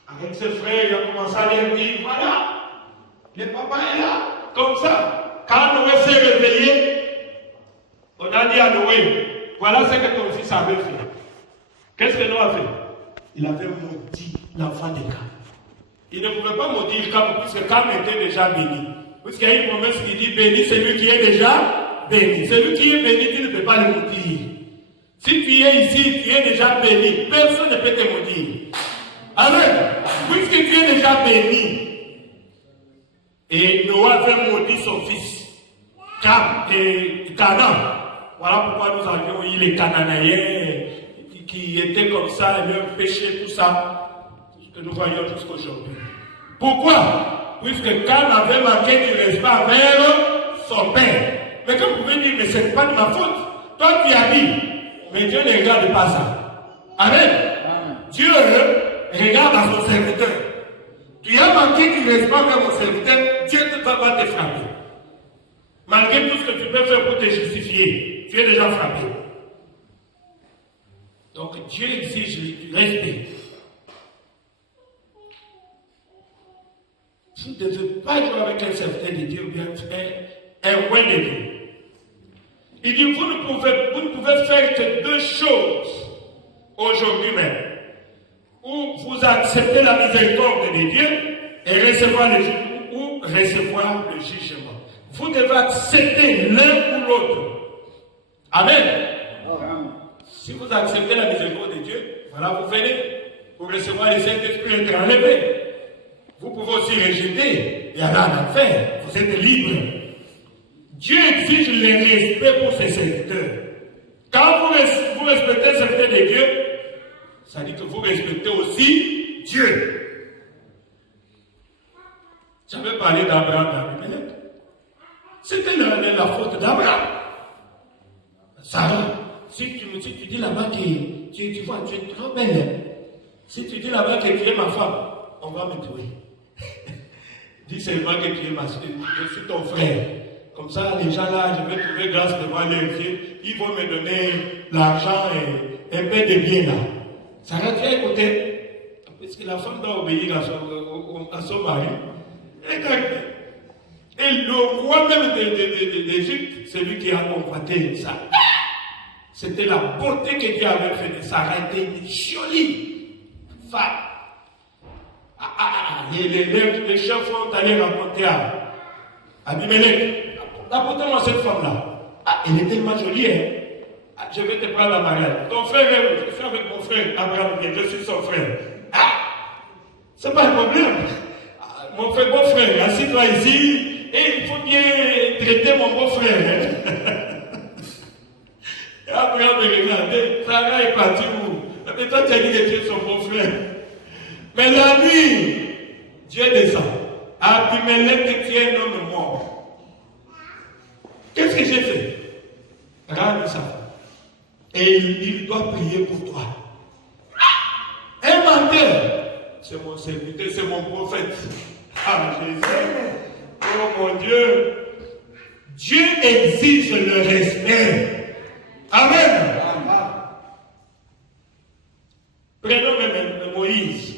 Avec ses frères, il a commencé à leur dire, voilà, le papa est là, comme ça. Quand Noé s'est réveillé, on a dit à Noé, voilà ce que ton fils avait fait. Qu'est-ce que Noé a fait? Il avait maudit l'enfant de Cam. Il ne pouvait pas maudire Cam, puisque Cam était déjà béni. Puisqu'il y a une promesse qui dit, béni celui qui est déjà béni. Celui qui est béni, tu ne peux pas le maudire. Si tu es ici, tu es déjà béni. Personne ne peut te maudire. Amen. Puisque tu es déjà béni. Et Noé avait maudit son fils, Cam et Canaan. Voilà pourquoi nous avions eu les Cananéens qui étaient comme ça, leur péché, tout ça, ce que nous voyons jusqu'aujourd'hui. Pourquoi? Puisque Cam avait manqué du respect envers son père. Mais comme vous pouvez dire, mais ce n'est pas de ma faute. Toi tu as dit, mais Dieu ne regarde pas ça. Amen. Amen. Dieu regarde à son serviteur. Tu as manqué du respect envers mon serviteur, Dieu ne va pas te frapper. Malgré tout ce que tu peux faire pour te justifier, tu es déjà frappé. Donc Dieu exige du respect. Vous ne devez pas jouer avec un serviteur de Dieu ou bien un roi de Dieu. Il dit, vous ne pouvez faire que deux choses aujourd'hui même. Ou vous acceptez la miséricorde de Dieu et recevoir le jugement, ou recevoir le jugement. Vous devez accepter l'un ou l'autre. Amen. Si vous acceptez la miséricorde de Dieu, voilà, vous venez pour recevoir le Saint-Esprit être enlevé. Vous pouvez aussi rejeter et aller en enfer. Vous êtes libre. Dieu exige le respect pour ses serviteurs. Quand vous respectez le serviteur de Dieu, ça dit que vous respectez aussi Dieu. J'avais parlé d'Abraham dans la Bible. C'était la faute d'Abraham. Sarah, si tu dis là-bas que tu vois, tu es trop belle. Si tu dis là-bas que tu es ma femme, on va me tuer. Dis seulement que tu es ma soeur, je suis ton frère. Comme ça, les gens là, je vais trouver grâce devant leurs yeux. Ils vont me donner l'argent et un peu de bien là. Sarah, tu as écouté? Puisque la femme doit obéir à son mari. Et le roi même d'Égypte, c'est lui qui a convoité ça. C'était la beauté que Dieu avait fait de Sarah. Elle était une jolie femme. Les chefs sont allés raconter à Abimelech. Apportez-moi cette femme-là. Elle est tellement jolie, hein? Je vais te prendre en mariage. Ton frère, je suis avec mon frère Abraham, je suis son frère. C'est pas un problème. Mon frère, beau frère, assis-toi ici, et il faut bien traiter mon beau frère. Abraham revient regardé, Sarah est partie où? Mais toi, tu as dit que tu es son beau frère. Mais la nuit, Dieu descend. Abimelech, tu es un homme mort. Qu'est-ce que j'ai fait? Regarde ça. Et il doit prier pour toi. Un menteur, c'est mon serviteur, c'est mon prophète. Ah, Jésus. Oh mon Dieu. Dieu exige le respect. Amen. Prenons même Moïse.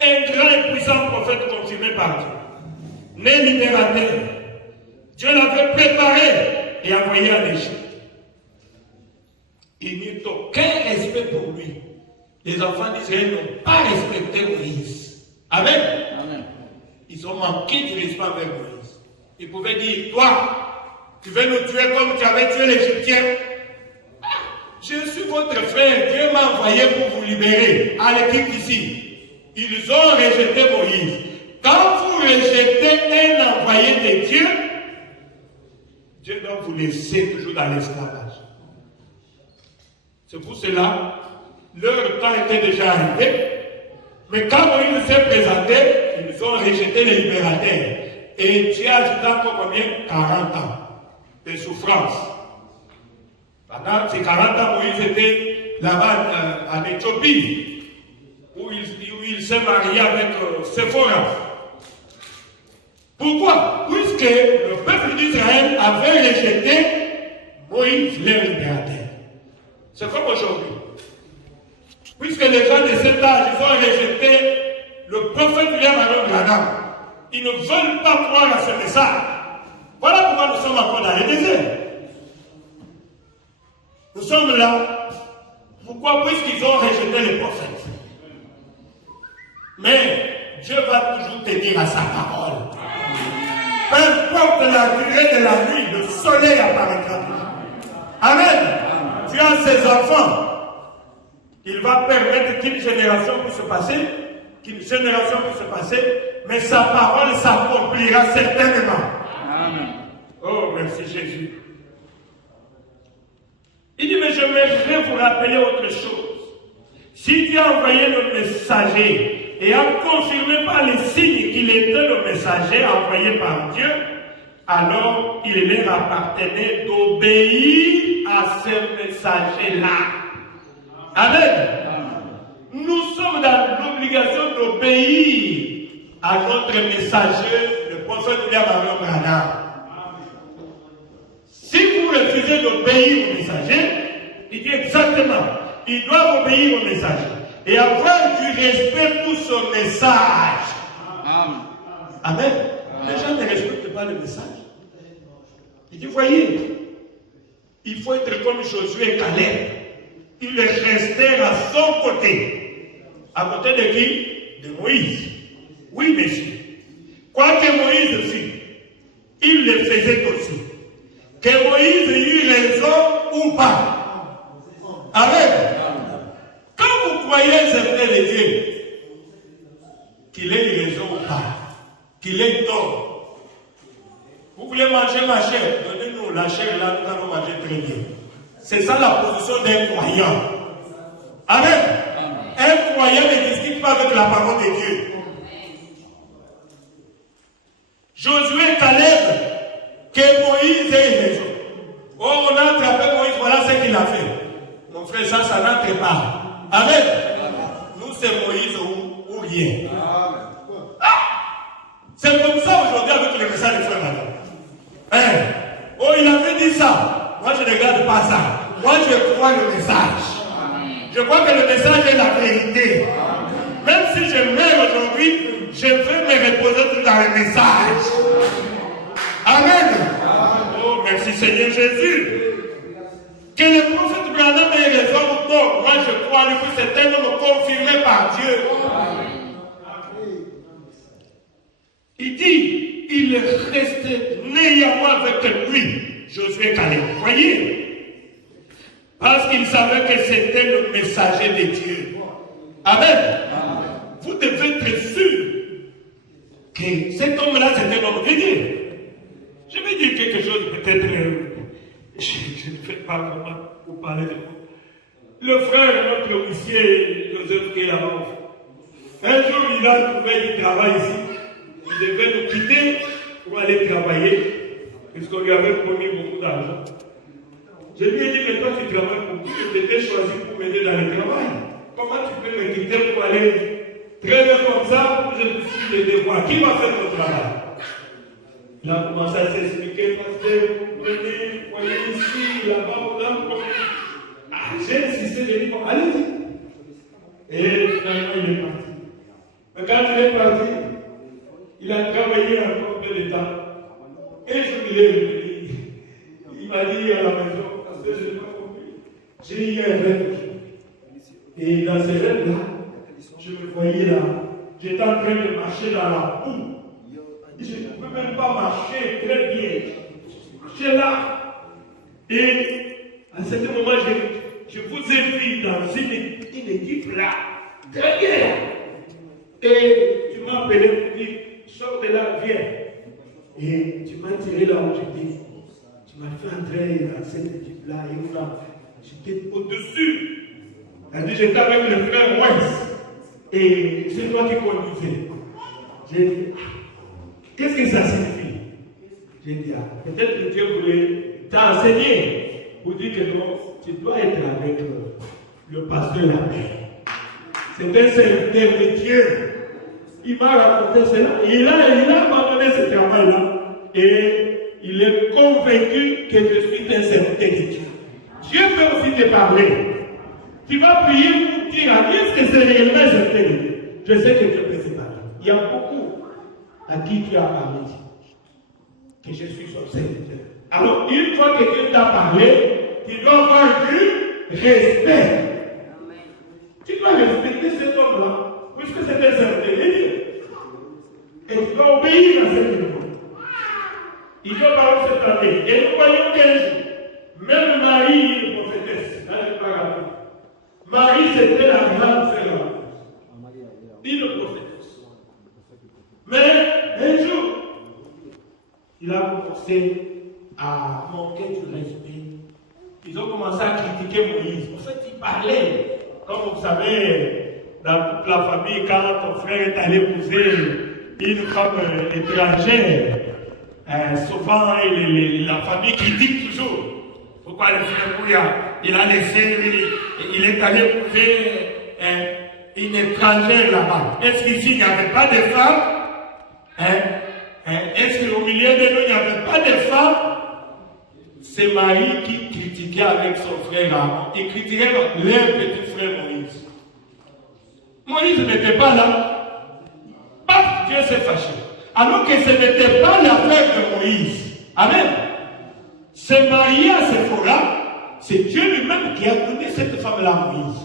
Un grand et puissant prophète confirmé par Dieu. Né libérateur. Dieu l'avait préparé et envoyé en Égypte. Il n'y a aucun respect pour lui. Les enfants d'Israël n'ont pas respecté Moïse. Amen. Amen. Ils ont manqué de respect avec Moïse. Ils pouvaient dire, toi, tu veux nous tuer comme tu avais tué l'Égyptien. Je suis votre frère, Dieu m'a envoyé pour vous libérer. À l'équipe ici, ils ont rejeté Moïse. Quand vous rejetez un envoyé de Dieu, Dieu doit vous laisser toujours dans l'esclavage. C'est pour cela, leur temps était déjà arrivé. Mais quand Moïse s'est présenté, ils ont rejeté les libérateurs. Et Dieu a ajouté encore combien? 40 ans de souffrance. Pendant ces 40 ans, Moïse était là-bas en Éthiopie, où il s'est marié avec Séphora. Pourquoi? Puisque le peuple d'Israël avait rejeté Moïse, leur libérateur. C'est comme aujourd'hui. Puisque les gens de cet âge, ils ont rejeté le prophète William Aaron Branham. Ils ne veulent pas croire à ce message. Voilà pourquoi nous sommes encore dans le désert. Nous sommes là. Pourquoi? Puisqu'ils ont rejeté les prophètes. Mais Dieu va toujours tenir à sa parole. Peu importe la durée de la nuit, le soleil apparaîtra. Amen. Tu as ses enfants. Il va permettre qu'une génération puisse se passer, mais sa parole s'accomplira certainement. Amen. Oh, merci Jésus. Il dit, mais je voudrais vous rappeler autre chose. Si Dieu a envoyé le messager et a confirmé par les signes qu'il était le messager envoyé par Dieu, alors il leur appartenait d'obéir à ce messager-là. Amen. Nous sommes dans l'obligation d'obéir à notre messager, le prophète William Aaron Branham. Si vous refusez d'obéir au messager, il dit exactement, ils doivent obéir au messager et avoir du respect pour son message. Amen. Les gens ne respectent pas le message. Il dit, voyez, il faut être comme Josué et Caleb. Ils restèrent à son côté. À côté de qui? De Moïse. Oui, monsieur. Quoi que Moïse fit, il le faisait aussi. Que Moïse eut raison ou pas. Amen. Quand vous croyez servir de Dieu, qu'il ait raison ou pas, qu'il ait tort, vous voulez manger ma chair, donnez-nous la chair là, nous allons manger très bien. C'est ça la position d'un croyant. Amen. Un croyant ne discute pas avec la parole de Dieu. Josué et Caleb, que Moïse ait raison. Oh, on a attrapé Moïse, voilà ce qu'il a fait. Mon frère, ça n'entre pas. Amen. Nous, c'est Moïse ou rien. C'est comme ça aujourd'hui avec le message de frère Madame. Hein? Oh, il avait dit ça. Moi, je ne regarde pas ça. Moi, je crois le message. Je crois que le message est la vérité. Même si je meurs aujourd'hui, je veux me reposer dans le message. Amen. Oh, merci Seigneur Jésus. Que le prophète Branham ait raison ou non, moi je crois que c'est un homme confirmé par Dieu. Il dit, il restait néanmoins avec lui, Josué Caleb. Voyez? Parce qu'il savait que c'était le messager de Dieu. Amen. Vous devez être sûr que cet homme-là, c'est un homme de Dieu. Je vais dire quelque chose, peut-être, je ne vais pas vraiment vous parler de vous. Le frère, notre huissier, Joseph Kélamov, un jour il a trouvé du travail ici. Il devait nous quitter pour aller travailler, puisqu'on lui avait promis beaucoup d'argent. Je lui ai dit, mais toi tu travailles pour qui? Je t'étais choisi pour m'aider dans le travail. Comment tu peux me quitter pour aller traîner comme ça pour que je puisse t'aider? Qui va faire ton travail? Il a commencé à s'expliquer, pasteur, venez, voyez ici, là-bas, là-bas. J'ai insisté, j'ai dit, bon, allez-y. Et finalement, il est parti. Mais quand il est parti, il a travaillé encore peu de temps. Et je lui ai dit, il m'a dit à la maison, parce que je n'ai pas compris, j'ai eu un rêve. Et dans ce rêve-là, je me voyais là, j'étais en train de marcher dans la boue. Je ne pouvais même pas marcher très bien. Je marchais là. Et à ce moment, je vous ai vu dans une équipe là, très bien. Et tu m'as appelé pour dire, sors de là, viens. Et tu m'as tiré là où j'étais. Tu m'as fait entrer dans cette équipe-là. Et là, j'étais au-dessus. C'est-à-dire, j'étais avec le frère Weiss. Et c'est toi qui conduisais. J'ai dit, qu'est-ce que ça signifie? J'ai dit, peut-être que Dieu voulait t'enseigner pour dire que non, tu dois être avec le pasteur la paix. C'est un serviteur de Dieu. Il m'a raconté cela. Il a abandonné ce travail-là. Et il est convaincu que je suis un serviteur de Dieu. Dieu peut aussi te parler. Tu vas prier pour dire à Dieu ce que c'est réellement un serviteur de Dieu. Je sais que Dieu peut te parler. Il y a beaucoup à qui tu as parlé. Que je suis son serviteur. Alors, une fois que Dieu t'a parlé, tu dois avoir du respect. Tu dois respecter cet homme-là, puisque c'est un serviteur de Dieu. Et tu dois obéir à cette demande. Il doit parler cette année. Et nous voyons qu'un jour, même Marie, une prophétesse, Marie, c'était la grande sœur. Une prophétesse. Mais un jour, il a commencé à manquer du respect. Ils ont commencé à critiquer Moïse. En fait, il parlait. Comme vous savez, dans toute la famille, quand ton frère est allé épouser une femme étrangère, souvent la famille critique toujours. Pourquoi le frère Bouya, il a laissé, il est allé épouser une étrangère là-bas. Est-ce qu'ici, il n'y avait pas de femmes? Est-ce qu'au milieu de nous, il n'y avait pas de femmes? C'est Marie qui critiquait avec son frère Aaron. Il critiquait leur petit frère Moïse. Moïse n'était pas là. Paf, Dieu s'est fâché. Alors que ce n'était pas l'affaire de Moïse. Amen. C'est marié à Séphora. C'est Dieu lui-même qui a donné cette femme-là à Moïse.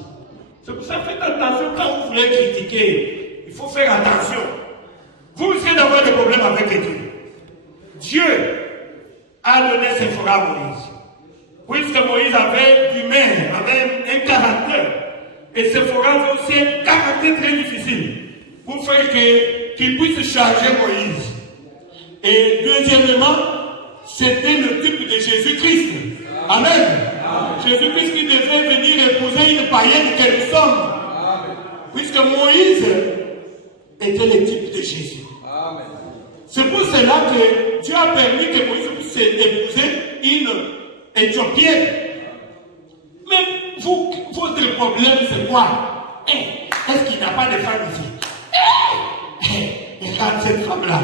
C'est pour ça que faites attention quand vous voulez critiquer. Il faut faire attention. Vous risquez d'avoir des problèmes avec Dieu. Dieu a donné Séphora à Moïse. Puisque Moïse avait d'humain, avait un caractère. Et Séphora avait aussi un caractère très difficile pour faire qu'il puisse charger Moïse. Et deuxièmement, c'était le type de Jésus-Christ. Amen. Jésus-Christ qui devait venir épouser une païenne que nous sommes. Puisque Moïse était le type de Jésus. C'est pour cela que Dieu a permis que Moïse puisse épouser une Éthiopienne. Mais vous, votre problème c'est quoi? Est-ce qu'il n'y a pas de femme ici? Regarde cette femme-là.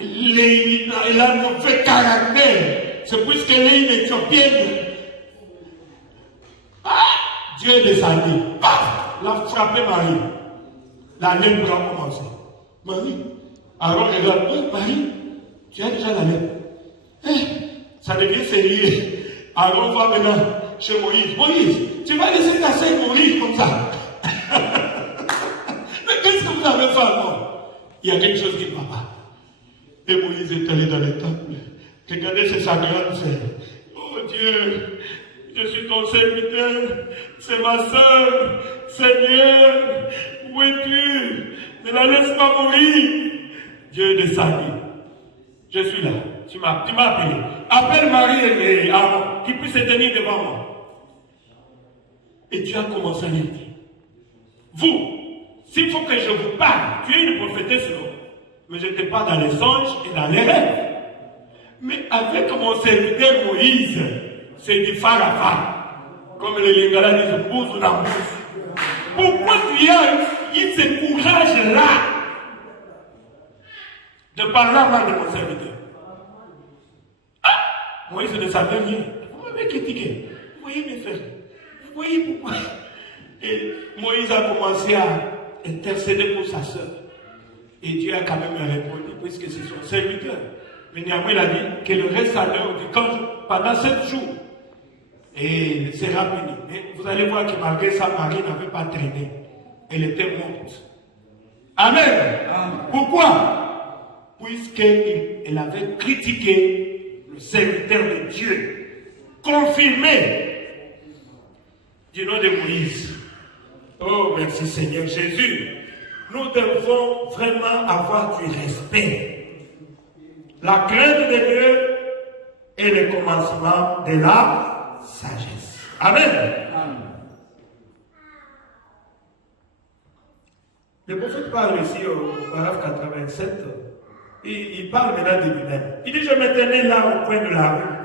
Elle a un mauvais caractère. C'est puisqu'elle est une Éthiopienne. Dieu est descendu. Paf! L'a frappé Marie. La lèpre a commencé. Marie. Alors regarde, oui, Marie, tu as déjà la lèpre. Ça devient sérieux. Alors on va maintenant chez Moïse. Moïse, tu vas laisser ta sœur mourir comme ça. Mais qu'est-ce que vous avez fait à moi? Il y a quelque chose qui ne va pas. Et Moïse est allé dans le temple. Regardez, c'est sa grande sœur. Oh Dieu, je suis ton serviteur. C'est ma sœur. Seigneur, où es-tu? Ne la laisse pas mourir. Dieu est descendu. Je suis là. Tu m'as appelé. Appelle Marie et Aaron qui puissent se tenir devant moi. Et Dieu a commencé à lui dire, vous, s'il faut que je vous parle, tu es une prophétesse, non? Mais je te parle dans les songes et dans les rêves. Mais avec mon serviteur Moïse, c'est du phare à phare. Comme les Lingala disent, bouse dans bouse. Pourquoi tu as eu ce courage-là de parler mal de mon serviteur? Ah, Moïse ne savait rien. Vous m'avez critiqué. Vous voyez mes frères? Vous voyez pourquoi? Et Moïse a commencé à intercéder pour sa soeur. Et Dieu a quand même répondu, puisque c'est son serviteur. Mais néanmoins, il a dit que le reste à l'heure du camp pendant 7 jours. Et il sera béni. Mais vous allez voir que malgré ça, Marie n'avait pas traîné. Elle était morte. Amen. Amen. Pourquoi? Puisqu'elle avait critiqué le serviteur de Dieu. Confirmé du nom de Moïse. Oh, merci Seigneur Jésus. Nous devons vraiment avoir du respect. La crainte de Dieu est le commencement de la sagesse. Amen. Amen. Le prophète parle ici au paragraphe 87. Il parle maintenant de lui-même. Il dit, je me tenais là au coin de la rue,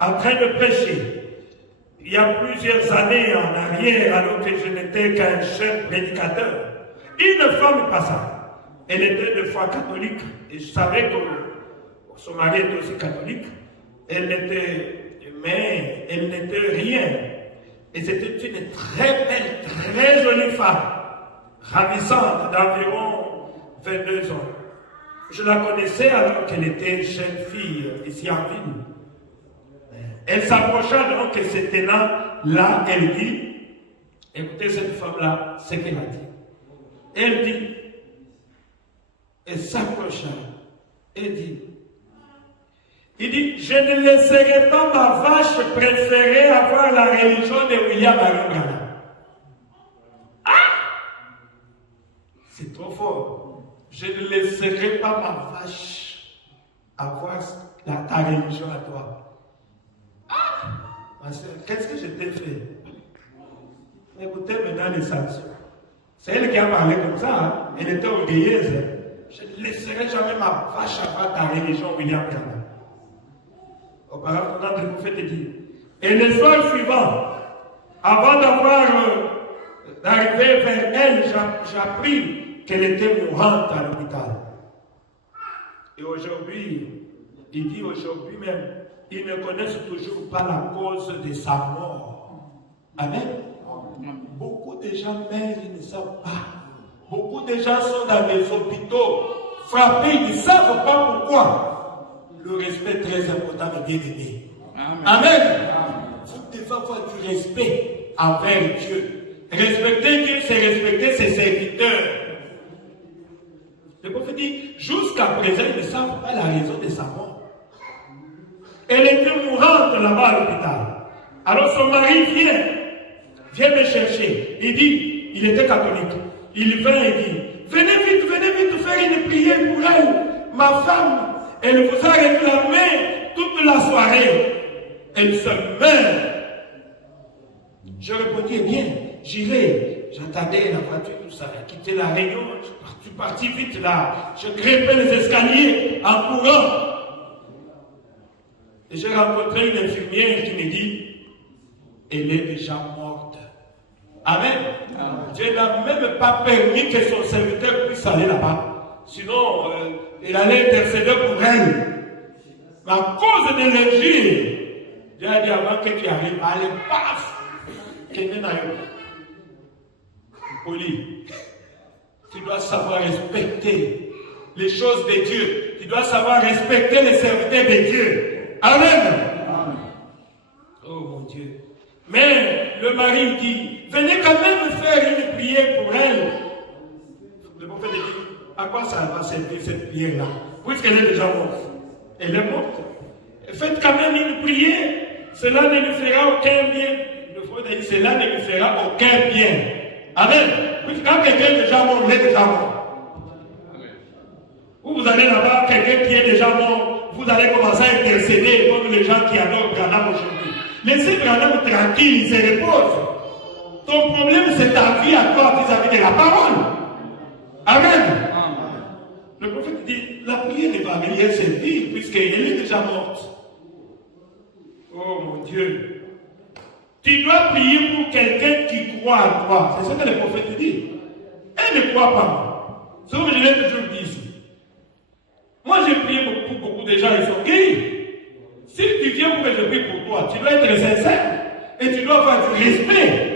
en train de prêcher. Il y a plusieurs années en arrière, alors que je n'étais qu'un jeune prédicateur, une femme passa. Elle était de foi catholique. Et je savais que son mari était aussi catholique. Elle n'était rien. Et c'était une très belle, très jolie femme, ravissante, d'environ 22 ans. Je la connaissais alors qu'elle était jeune fille ici en ville. Elle s'approcha donc de ce tenant-là, elle dit, écoutez cette femme-là, ce qu'elle a dit. Elle dit, elle s'approcha, elle dit, il dit, je ne laisserai pas ma vache préférée avoir la religion de William Branham. Ah! C'est trop fort. Je ne laisserai pas ma vache avoir ta religion à toi. Ah! Ma soeur, qu'est-ce que je t'ai fait? Écoutez maintenant les sanctions. C'est elle qui a parlé comme ça. Hein? Elle était orgueilleuse. Je ne laisserai jamais ma vache avoir ta religion, William Branham. Auparavant, le prophète dit. Et le soir suivant, avant d'arriver vers elle, j'appris qu'elle était mourante à l'hôpital. Et aujourd'hui, il dit aujourd'hui même, ils ne connaissent toujours pas la cause de sa mort. Amen. Beaucoup de gens meurent, ils ne savent pas. Beaucoup de gens sont dans les hôpitaux, frappés, ils ne savent pas pourquoi. Le respect est très important, mais bien aimé. Amen. Vous devez avoir du respect envers Dieu. Respecter Dieu, c'est respecter ses serviteurs. Le prophète dit, jusqu'à présent, ils ne savent pas la raison de sa mort. Elle était mourante là-bas à l'hôpital. Alors son mari vient me chercher. Il dit, il était catholique. Il vient et dit, venez vite faire une prière pour elle. Ma femme, elle vous a réclamé toute la soirée. Elle se meurt. Je répondis, bien, j'irai. J'attendais la voiture, tout ça. J'ai quitté la réunion. Je suis parti vite là. Je grimpais les escaliers en courant. Et j'ai rencontré une infirmière qui me dit, elle est déjà morte. Amen. Dieu n'a même pas permis que son serviteur puisse aller là-bas. Sinon, il allait intercéder pour elle. Mais à cause de l'injure, Dieu a dit avant que tu arrives, allez, paf! Poli. Tu dois savoir respecter les choses de Dieu. Tu dois savoir respecter les serviteurs de Dieu. Amen. Oh mon Dieu. Mais le mari dit, venez quand même faire une prière pour elle. Le prophète dit, à quoi ça va servir cette prière-là? Puisqu'elle est déjà morte. Elle est morte. Faites quand même une prière. Cela ne lui fera aucun bien. Le prophète dit, cela ne lui fera aucun bien. Amen. Puisque quand quelqu'un est déjà mort, il est déjà mort. Ou vous allez là-bas, quelqu'un qui est déjà mort, vous allez commencer à intercéder comme les gens qui adorent Branham aujourd'hui. Laissez Branham tranquille, il se repose. Ton problème, c'est ta vie à toi vis-à-vis de la parole. Amen. Le prophète dit, la prière ne va rien servir puisqu'elle est déjà morte. Oh mon Dieu. Tu dois prier pour quelqu'un qui croit en toi. C'est ce que le prophète dit. Elle ne croit pas. C'est ce que je l'ai toujours dit ici. Moi, j'ai prié pour beaucoup de gens, ils sont guéris. Si tu viens pour que je prie pour toi, tu dois être sincère. Et tu dois avoir du respect.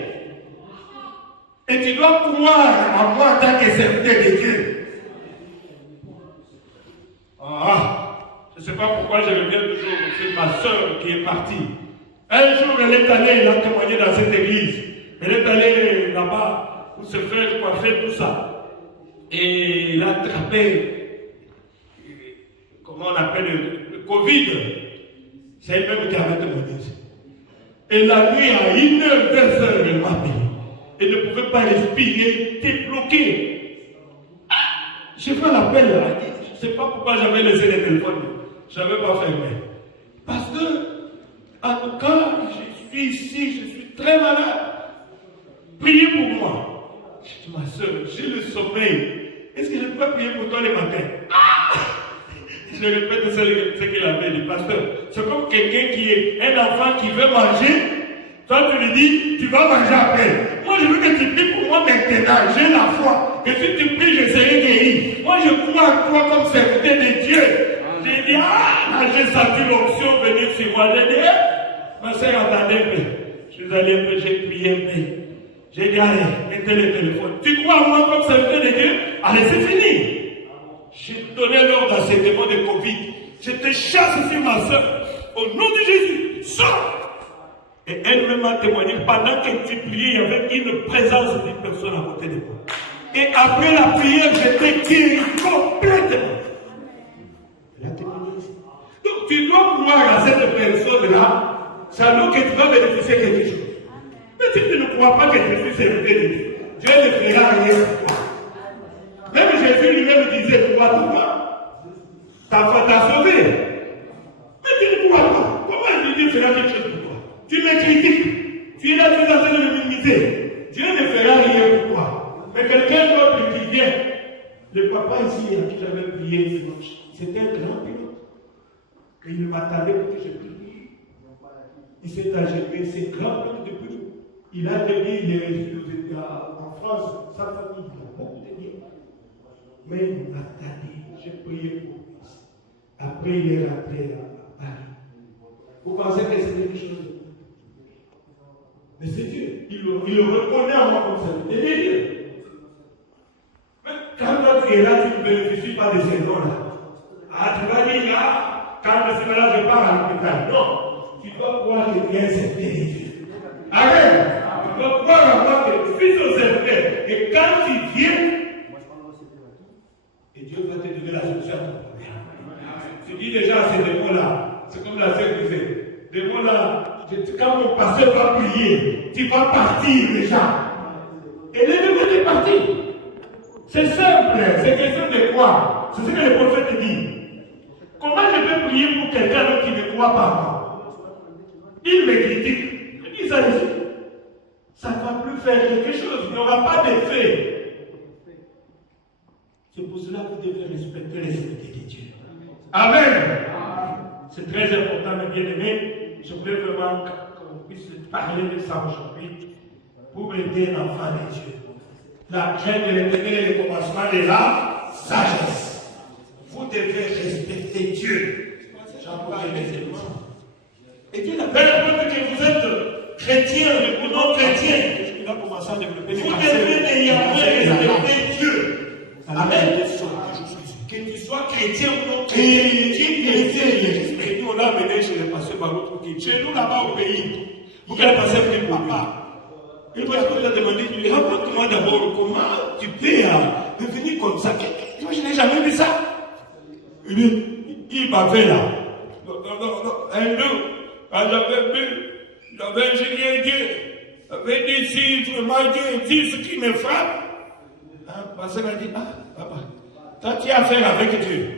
Et tu dois croire en moi en tant que serviteur de Dieu. Je ne sais pas pourquoi je reviens toujours sur ma soeur qui est partie. Un jour, elle est allée, elle a témoigné dans cette église. Elle est allée là-bas pour se faire coiffer, tout ça. Et elle a attrapé, comment on appelle le Covid. C'est elle-même qui avait témoigné. Et la nuit, à 1h, 2h, elle m'a appelé. Elle ne pouvait pas respirer, était bloquée. J'ai fait l'appel, je ne sais pas pourquoi j'avais laissé le téléphone. Je n'avais pas fermé. Parce que, en tout cas, je suis ici, je suis très malade. Priez pour moi. Je dis, ma soeur, j'ai le sommeil. Est-ce que je peux prier pour toi le matin? Je répète ce qu'il avait dit, pasteur. C'est comme quelqu'un qui est un enfant qui veut manger. Toi, tu lui dis, tu vas manger après. Moi, je veux que tu pries pour moi maintenant. J'ai la foi. Et si tu pries, je serai guéri. Moi, je crois en toi comme serviteur de Dieu. J'ai dit, là, j'ai senti l'onction venir sur moi. J'ai dit, ma soeur, attendez un peu. Je suis allé un peu, j'ai prié un peu. J'ai dit, allez, mettez le téléphone. Tu crois en moi comme serviteur de Dieu? Allez, c'est fini. J'ai donné l'ordre d'enseignement de Covid. Je te chasse sur ma soeur. Au nom de Jésus, sors! Et elle-même a témoigné, pendant que tu priais, il y avait une présence d'une personne à côté de moi. Et après la prière, j'étais guéri complètement. Elle a témoigné ici. Donc tu dois croire à cette personne-là, c'est alors que tu vas bénéficier de quelque chose. Mais si tu ne crois pas que je suis serviteur de Dieu, Dieu ne fera rien pour toi. Même Jésus lui-même disait, crois en moi. Ta foi t'a sauvé. Mais tu ne crois pas. Comment Dieu fera quelque chose pour toi? Tu me critiques. Tu es là, tu es en train de me minimiser. Dieu ne fera rien pour toi. Mais quelqu'un d'autre qui vient. Le papa ici, à qui j'avais prié dimanche, c'était un grand pilote. Il m'attendait pour que je prie. Il s'est acheté, c'est grand pilote depuis. Il a tenu, il est en France, sa famille, il a beaucoup de bien. Mais il m'attendait, j'ai prié pour lui. Après, il est rentré à Paris. Vous pensez que c'est quelque chose? Mais c'est Dieu. Il le reconnaît en moi comme ça. C'est Dieu. Mais quand toi tu es là, tu ne bénéficies pas de ces dons-là. Ah, tu vas dire là, quand je suis là, je pars à l'hôpital. Non. Tu dois croire que tu es un serviteur de Dieu. Amen. Tu dois croire en moi que tu es un serviteur. Et quand tu viens, et Dieu va te donner la solution à ton problème. Tu dis déjà à ces démons-là, c'est comme la sœur disait. Des mots là, quand mon pasteur va prier, tu vas partir déjà. Et les deux vont partir. C'est simple, c'est question de croire. C'est ce que le prophète dit. Comment je peux prier pour quelqu'un qui ne croit pas moi? Il me critique. Je dis ça ici. Ça ne va plus faire quelque chose. Il n'y aura pas d'effet. C'est pour cela que vous devez respecter les serviteurs de Dieu. Amen. C'est très important, mes bien-aimés. Je veux vraiment qu'on puisse parler de ça aujourd'hui pour aider l'enfant de Dieu. La crainte de l'éternel est le commencement de la sagesse. Vous devez respecter Dieu. J'encourage mes amis. Et Dieu l'appelle que vous êtes chrétien, ou non chrétien. Il va commencer à développer des pensées. Vous devez respecter Dieu. Amen. Que tu sois chrétien ou non chrétien, et nous on a amené chez le pasteur Baroto, chez nous là-bas au pays, vous allez passer pour le papa. Et moi je vous ai demandé, raconte-moi d'abord comment tu peux devenir comme ça. Moi je n'ai jamais vu ça. Il m'avait là. Un jour, quand j'avais vu, j'avais ingénié Dieu, j'avais dit si vraiment Dieu dit ce qui me frappe. Le pasteur m'a dit, ah papa. Toi, tu as affaire avec Dieu.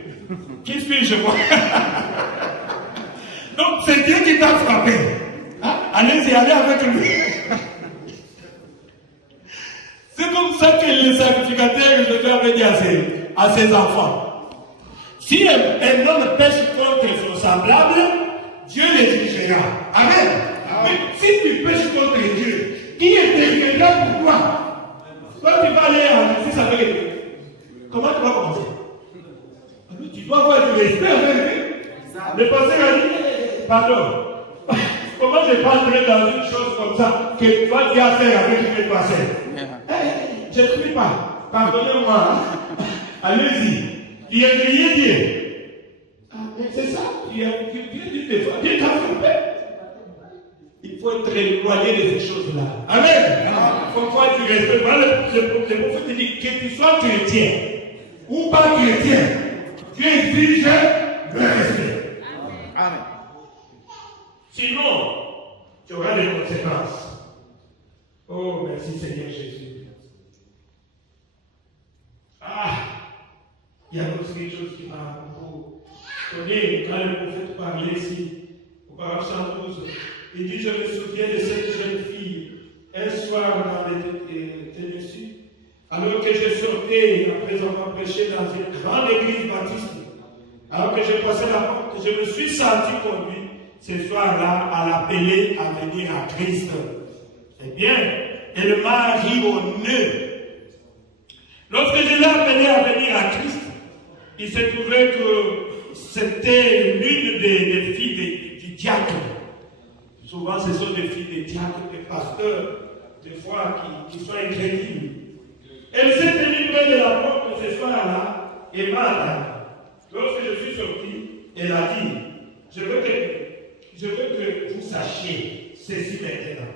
Qui suis-je moi? Donc, c'est Dieu qui t'a frappé. Hein? Allez-y, allez avec lui. ce que le sacrificateur Jésus avait dit à ses enfants. Si un homme pêche contre son semblable, Dieu les jugera. Amen. Mais si tu pêches contre Dieu, qui interviendra pour toi? Toi, tu vas aller en justice avec Dieu. Comment tu vas commencer? Tu dois avoir du respect avec lui. Le pasteur a dit, pardon. Comment je peux entrer dans une chose comme ça que toi tu as fait avec le pasteur? Je ne prie pas. Pardonnez-moi. Allez-y. Il a rien dit. C'est ça. Dieu dit des fois. Dieu t'a frappé. Il faut être éloigné de ces choses-là. Amen. Pourquoi tu respectes? Le prophète dit que tu sois chrétien ou pas chrétien, tu exiges le respect. Amen. Sinon, tu auras des conséquences. Oh, merci Seigneur Jésus. Il y a aussi quelque chose qui m'a beaucoup donné quand le prophète parlait ici, au paragraphe 112. Il dit, je me souviens de cette jeune fille, un soir dans les Tennessee, alors que je sortais, après avoir prêché dans une grande église baptiste, alors que je passais la porte, je me suis senti conduit ce soir-là à l'appeler à venir à Christ. Eh bien, elle m'a ri au nez. Lorsque je l'ai appelé à venir à Christ, il s'est trouvé que c'était l'une des filles du diacre. Souvent, ce sont des filles des diacres, des pasteurs, des fois qui sont incrédules. Elle s'est tenue près de la porte ce soir-là et m'a attendu. Lorsque je suis sorti, elle a dit, je veux que vous sachiez ceci maintenant.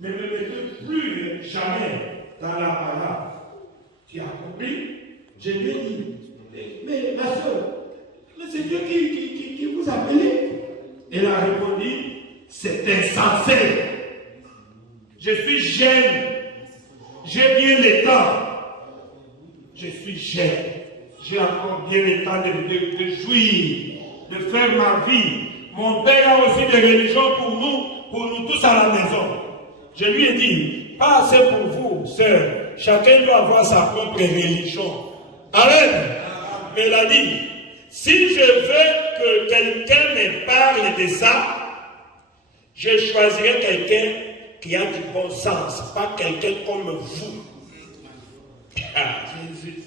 Ne me mettez plus jamais dans la parade. Tu as compris? Je lui ai dit, mais ma soeur, c'est Dieu qui vous a appelé. Elle a répondu, c'est insensé. Je suis jeune. J'ai bien le temps. Je suis jeune. J'ai encore bien le temps de jouir, de faire ma vie. Mon père a aussi des religions pour nous tous à la maison. Je lui ai dit, pas assez pour vous, sœur. Chacun doit avoir sa propre religion. Amen. Mais il a dit, si je veux que quelqu'un me parle de ça, je choisirai quelqu'un qui a du bon sens, pas quelqu'un comme vous. Jésus.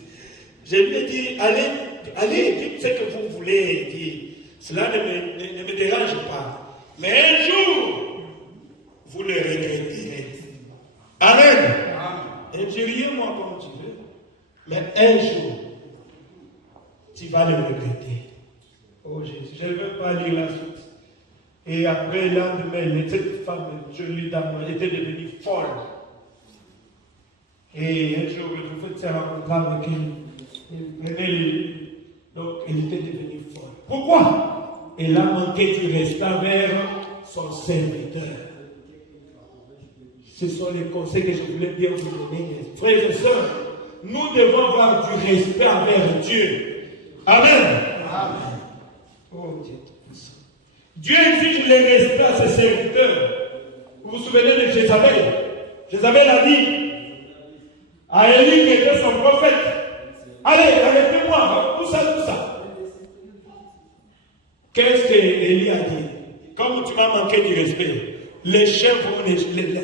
Je lui ai dit, allez, dites ce que vous voulez dire. Cela ne me dérange pas. Mais un jour, vous le regretterez. Amen. Injuriez-moi comme tu veux. Mais un jour, tu vas le regretter. Oh Jésus, je ne veux pas lire la suite. Et après, le lendemain, cette femme jolie dame était devenue folle. Et un jour, le prophète s'est rencontré avec elle. Donc, elle était devenue folle. Pourquoi? Elle a manqué du respect vers son serviteur. Ce sont les conseils que je voulais bien vous donner, frères et sœurs. Nous devons avoir du respect envers Dieu. Amen. Amen. Oh Dieu. Dieu exige le respect à ses serviteurs. Vous vous souvenez de Jézabel? Jézabel a dit à Élie qui était son prophète, allez, arrêtez-moi, tout ça. Qu'est-ce qu'Élie a dit? Comme tu m'as manqué du respect, les chiens vont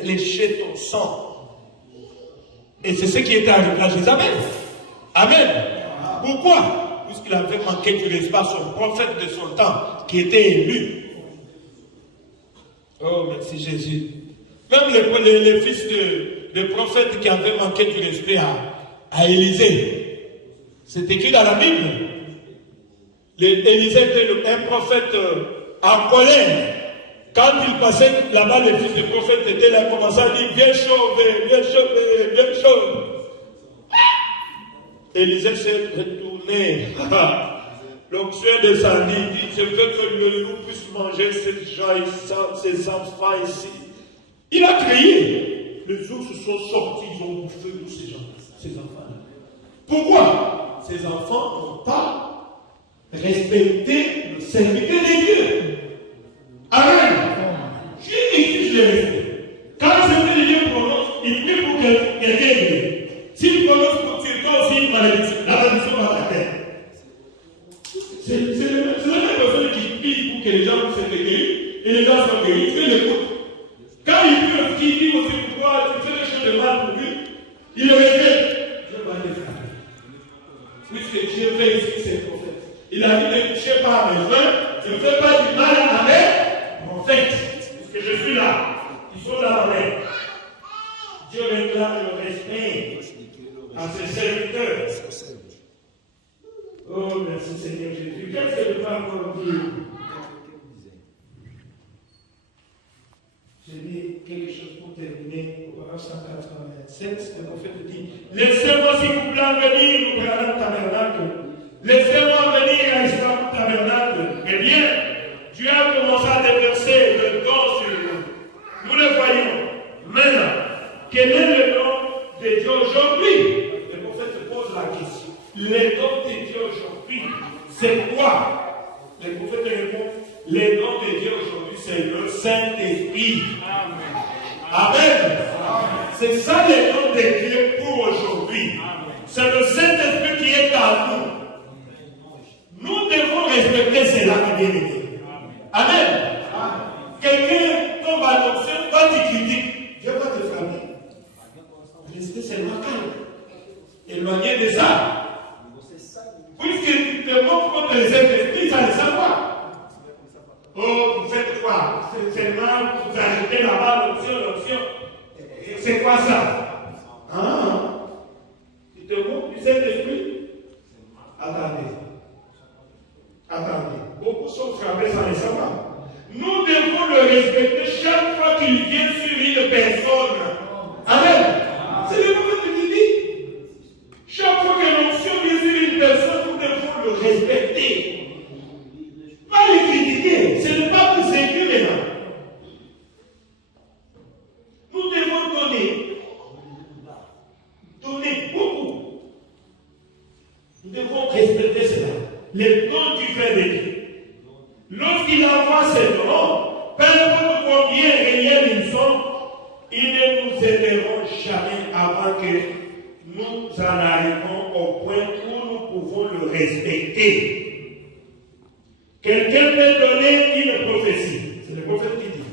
lécher ton sang. Et c'est ce qui était arrivé à Jézabel. Amen. Pourquoi? Puisqu'il avait manqué du respect à son prophète de son temps, qui était élu. Oh, merci Jésus. Même les fils de prophètes qui avaient manqué du respect à Élisée. C'est écrit dans la Bible. Élisée était un prophète en colère. Quand il passait là-bas, les fils de prophètes étaient là, commençaient à dire, viens chauffer, viens chauffer, viens chauffer. Élisée s'est retourné. L'onction descendit, il dit, je veux que le loup puisse manger ces gens ici, ces enfants ici. Il a crié. Les ours se sont sortis, ils ont bouffé tous ces gens, ces enfants-là. Pourquoi? Ces enfants n'ont pas respecté le serviteur de Dieu. Amen. Dieu exige le respect. Quand le serviteur de Dieu prononce, il prie pour quelqu'un. malédiction. La malédiction va t'atteindre. C'est la même personne qui prie pour que les gens puissent être guéris et les gens sont guéris. Tu l'écoutes. Quand il peut, qui dit aussi pourquoi tu fais des choses de mal pour lui, il le regrette. Dieu va te frapper. Puisque Dieu fait ici ses prophètes. Il a dit ne touchez pas à mes frères, je ne fais pas du mal à mes prophètes. Puisque je suis là. Ils sont là en l'air. Dieu réclame le respect à ses serviteurs. Oh, merci Seigneur Jésus. Qu'est-ce que je peux encore dire? Je dis quelque chose pour terminer. Au 187, le prophète dit laissez-moi s'il vous plaît venir au Grand Tabernacle. Laissez-moi venir à l'Islam Tabernacle. Eh bien, Dieu a commencé à déverser le don sur nous. Nous le voyons. Maintenant, quel est le nom de Dieu aujourd'hui? Le prophète se pose la question. Le nom de Dieu aujourd'hui, c'est quoi? Le prophète répond, le nom de Dieu aujourd'hui, c'est le Saint-Esprit. Amen. Amen. C'est ça le nom de Dieu pour aujourd'hui. C'est le Saint-Esprit qui est en nous. Nous devons respecter cela, bien aimé. Amen. Quelqu'un tombe à l'option, quand tu critiques, Dieu va te frapper. Restez seulement calme. Éloigné de ça. Puisque tu te montres contre les Saint-Esprit, ça le savoir. Oh, vous faites quoi? C'est seulement vous ajoutez là-bas l'option. C'est quoi ça? Ah, tu te montres du Saint-Esprit? Attendez. Beaucoup sont frappés sans le savoir. Nous devons le respecter chaque fois qu'il vient sur une personne. Amen. C'est le prophète qui dit. Chaque fois que l'onction vient sur une personne, nous devons le respecter. Pas le critiquer. Ce n'est pas plus sécure maintenant. Nous devons donner beaucoup. Nous devons respecter cela. Les dons du Père de Dieu. Lorsqu'il envoie ces dons, peu importe combien réels ils sont, ils ne nous aideront jamais avant que nous en arrivons au point où nous pouvons le respecter. Quelqu'un peut donner une prophétie. C'est le prophète qui dit.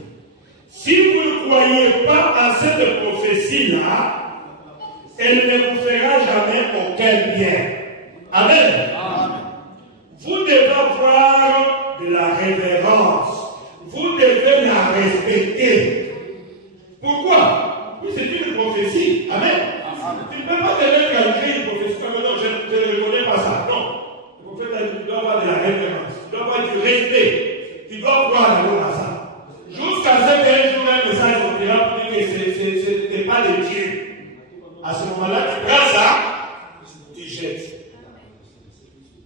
Si vous ne croyez pas à cette prophétie-là, elle ne vous fera jamais aucun bien. Amen. Vous devez avoir de la révérence. Vous devez la respecter. Pourquoi? Oui, c'est une prophétie. Amen. Tu ne peux pas te mettre à écrire une prophétie. Non, je ne reconnais pas ça. Non. Le prophète a dit, tu dois avoir de la révérence. Tu dois avoir du respect. Tu dois croire d'abord à ça. Jusqu'à ce qu'un jour, un message sortira pour dire que ce n'est pas de Dieu. À ce moment-là, tu prends ça, tu jettes.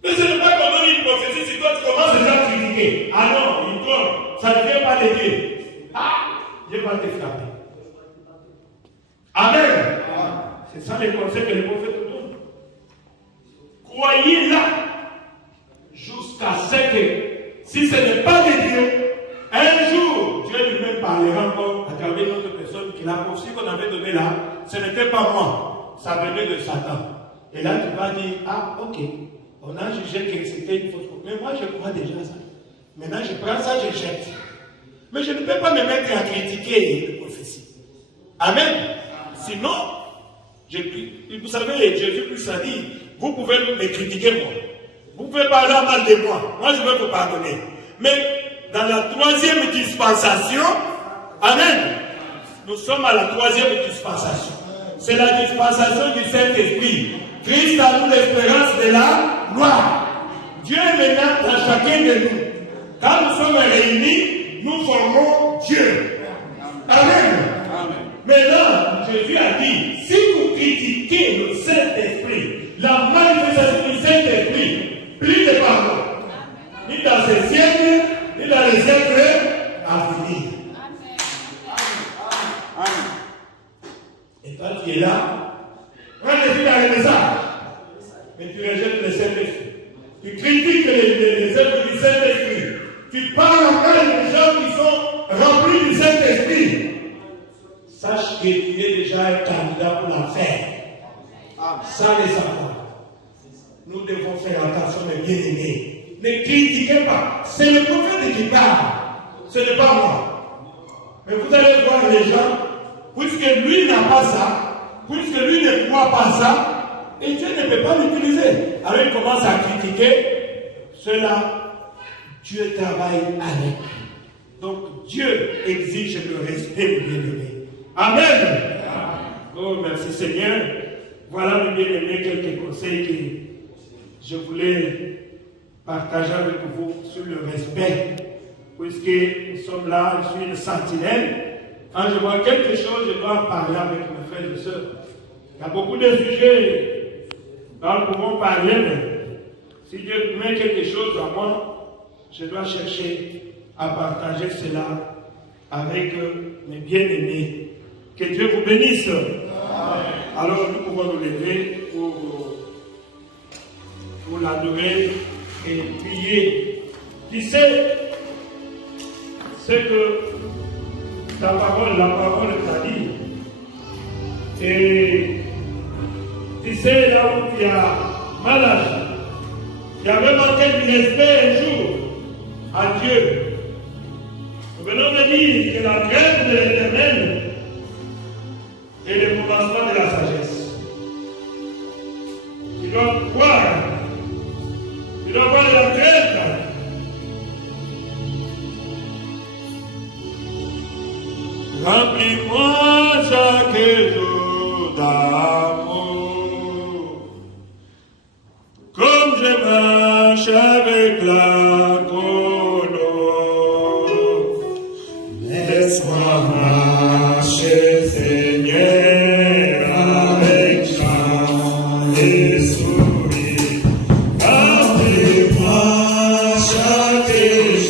Mais ce n'est pas comme une prophétie, si toi tu commences déjà à critiquer. Ah non, il tombe, ça ne vient pas de Dieu. Ah, Dieu va te frapper. Amen. C'est ça le conseil que le prophète donne. Croyez-la jusqu'à ce que, si ce n'est pas de Dieu, un jour, Dieu lui-même parlera encore à travers une autre personne que la prophétie qu'on avait donnée là, ce n'était pas moi, ça venait de Satan. Et là, tu vas dire, ah, ok. On a jugé que c'était une fausse prophétie. Mais moi, je crois déjà ça. Maintenant, je prends ça, je jette. Mais je ne peux pas me mettre à critiquer les prophéties. Amen. Sinon, vous savez, Jésus-Christ a dit, vous pouvez me critiquer moi. Vous pouvez parler mal de moi. Moi, je vais vous pardonner. Mais dans la troisième dispensation, amen, nous sommes à la troisième dispensation. C'est la dispensation du Saint-Esprit. Christ a nous l'espérance de la gloire. Dieu est maintenant dans chacun de nous. Quand nous sommes réunis, nous formons Dieu. Amen. Maintenant, Jésus a dit, si vous critiquez le Saint-Esprit, la manifestation du Saint-Esprit, plus de pardon, ni dans ces siècles, ni dans les siècles à venir. Et quand tu es là, quand tu es dans le message, mais tu rejettes le Saint-Esprit. Tu critiques les œuvres du Saint-Esprit. Tu parles encore des gens qui sont remplis du Saint-Esprit. Sache que tu es déjà un candidat pour la faire. Sans les savoir. nous devons faire attention, mes bien-aimés. Ne critiquez pas. C'est le prophète qui parle. Ce n'est pas moi. Mais vous allez voir les gens, puisque lui n'a pas ça, puisque lui ne croit pas ça, et Dieu ne peut pas l'utiliser. Alors il commence à critiquer. Cela, Dieu travaille avec. Donc Dieu exige le respect du bien-aimé. Amen. Oh, merci Seigneur. Voilà, mes bien-aimés, quelques conseils que je voulais partager avec vous sur le respect. Puisque nous sommes là, je suis une sentinelle. Quand je vois quelque chose, je dois en parler avec mes frères et sœurs. Il y a beaucoup de sujets dont nous pouvons parler, mais si Dieu met quelque chose à moi, je dois chercher à partager cela avec mes bien-aimés. Que Dieu vous bénisse. Amen. Alors nous pouvons nous lever pour l'adorer et prier. Tu sais, ce que la parole t'a dit. Et tu sais, là où tu as mal agi, tu avais manqué du respect un jour à Dieu. Nous venons de dire que la crainte de l'Éternel est le commencement de la sagesse. Tu dois voir la crainte. Remplis-moi chaque jour d'amour, comme je marche avec la colombe. Laisse-moi marcher, Seigneur, avec chant et sourire. Remplis-moi chaque jour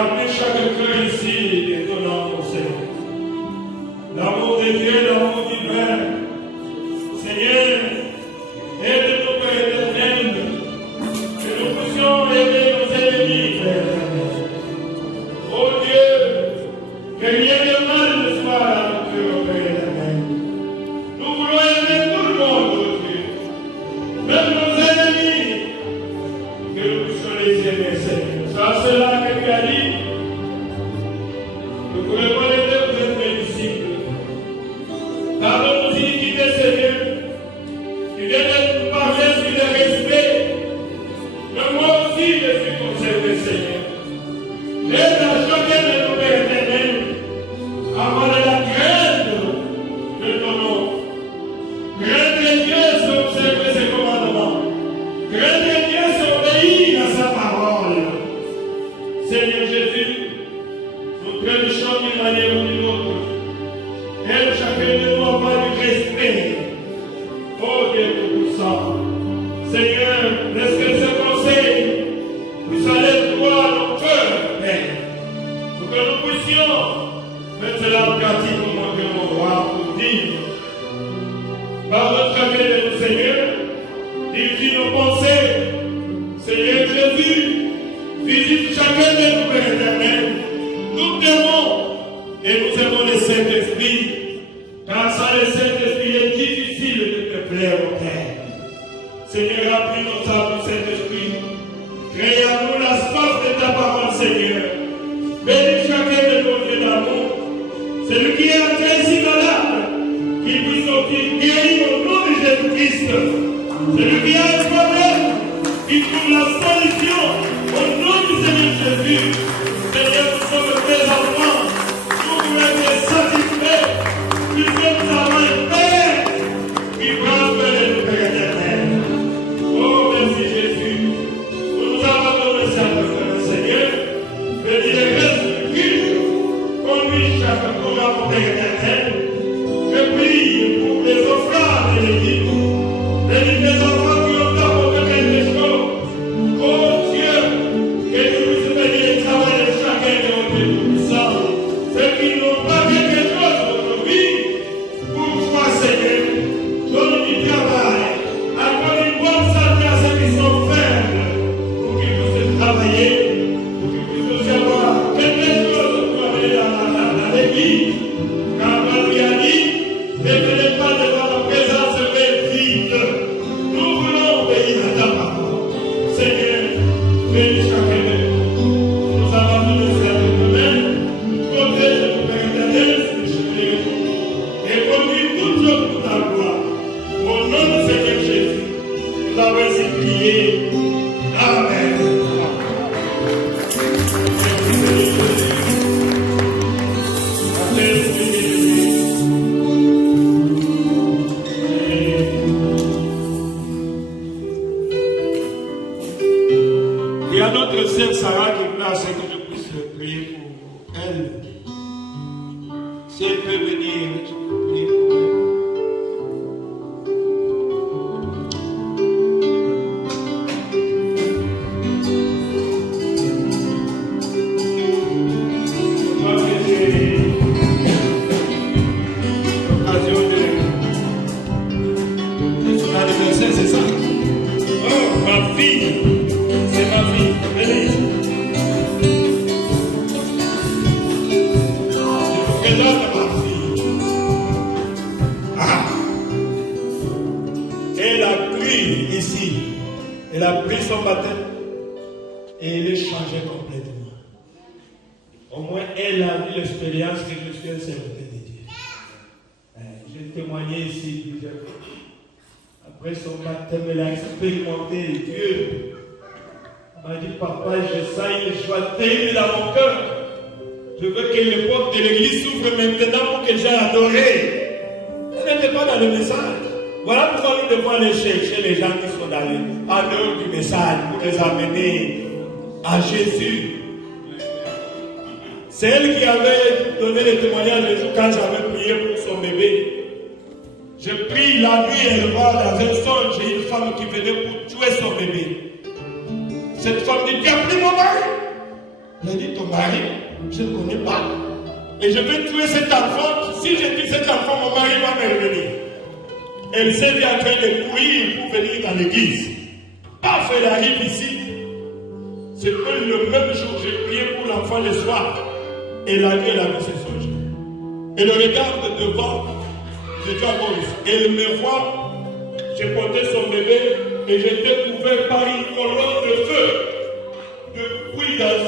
Remplis chaque cœur ici de ton amour, Seigneur. L'amour de Dieu, l'amour divin. Seigneur, aide-nous, Père éternel, que nous puissions aider nos ennemis, Père éternel. Oh Dieu, que rien de mal ne soit à nos cœurs, Père éternel. Nous voulons aimer tout le monde, oh Dieu, même nos ennemis, que nous puissions les aimer, Seigneur. C'est cela que tu as dit. Nous voulons aider mes disciples. Pardonne nos iniquités, Seigneur. Tu viens de nous parler sur le respect. Mais moi aussi, je suis conservé, Seigneur. Aide à chacun de nos pères éternels à avoir de la crainte de ton nom. Craindre Dieu, c'est observer ses commandements. Craindre Dieu, c'est obéir à sa parole. Seigneur Jésus, nous prêchons d'une manière ou d'une autre. Aide chacun de nous à avoir du respect. Oh Dieu Tout-Puissant. Seigneur, laisse que ce conseil puisse aller droit à nos cœurs, Père. Pour que nous puissions mettre cela en pratique au moment que nous voir pour dire. Pardonne chacun de nous, Seigneur. Dirige nos pensées. Seigneur Jésus, visite chacun de nous, Père éternel. Nous t'aimons et nous aimons le Saint-Esprit. Car sans le Saint-Esprit, il est difficile de te plaire au Père. Seigneur, remplis nos âmes du Saint-Esprit. Crée en nous la soif de ta parole, Seigneur. Bénis chacun de nos yeux d'amour. Celui qui est entré ici malade, qu'il puisse sortir guéri au nom de Jésus-Christ. Celui qui a un problème, qu'il trouve la solution au nom du Seigneur Jésus. Seigneur, nous sommes tes enfants. Nous voulons être satisfaits. Nous sommes avant un Père qui prend soin de nous, Père éternel. Oh, merci Jésus. Nous nous abandonnons simplement, Seigneur. Bénis le reste du culte. Conduis chaque programme, Père éternel. Je prie pour les offrandes de l'Église. Bénis les enfants qui ont apporté quelque chose. Oh Dieu, que tu puisses bénir le travail de chacun de nos Tout-Puissants. Ceux qui n'ont pas quelque chose dans nos vies, pour toi, Seigneur, donne du travail. Accorde une bonne santé à ceux qui sont faibles, pour qu'ils puissent travailler, pour qu'ils puissent aussi avoir quelque chose pour amener dans l'église. Car on lui a dit, ne venez pas devant la présence vide. Nous voulons obéir à ta parole. Seigneur, bénis chacun de nous. Nous abandonnons ces domaines. Protège-nous, Père éternel, et conduis toutes choses pour ta gloire. Au nom du Seigneur Jésus, nous avons ainsi prié. Amen. Il y a notre sœur Sarah qui est là, c'est que je puisse prier pour elle. Si elle peut venir, je peux prier pour elle. Je crois que j'ai l'occasion de son anniversaire, c'est ça? Oh, ma fille! C'est ma fille, venez. Je vous présente ma fille. Ah. Elle a pris ici. Elle a pris son baptême et elle est changée complètement. Au moins, elle a vu l'expérience que je suis un serviteur de Dieu. J'ai témoigné ici plusieurs fois. Après son baptême, elle a expérimenté Dieu. Elle m'a dit, papa, je sens une joie terrible dans mon cœur. Je veux que l'époque de l'église s'ouvre maintenant pour que j'aille adorer. Elle n'était pas dans le message. Voilà pourquoi nous devons aller chercher les gens qui sont dans en dehors du message pour les amener à Jésus. C'est elle qui avait donné le témoignage de jour quand j'avais prié pour son bébé. Je prie la nuit, elle va dans un songe, j'ai une femme qui venait pour tuer son bébé. Cette femme dit, tu as pris mon mari? J'ai dit, ton mari, je ne connais pas. Et je vais tuer cet enfant. Si je tue cet enfant, mon mari va me revenir. Elle s'est mise en train de courir pour venir dans l'église. Paf, elle arrive ici. C'est que le même jour, j'ai prié pour l'enfant le soir. Et la nuit, elle a vu ses songes. Elle regarde devant. J'étais encore ici. Elle me voit. J'ai porté son bébé. Et j'étais couvert par une colonne de feu. De pluie dans le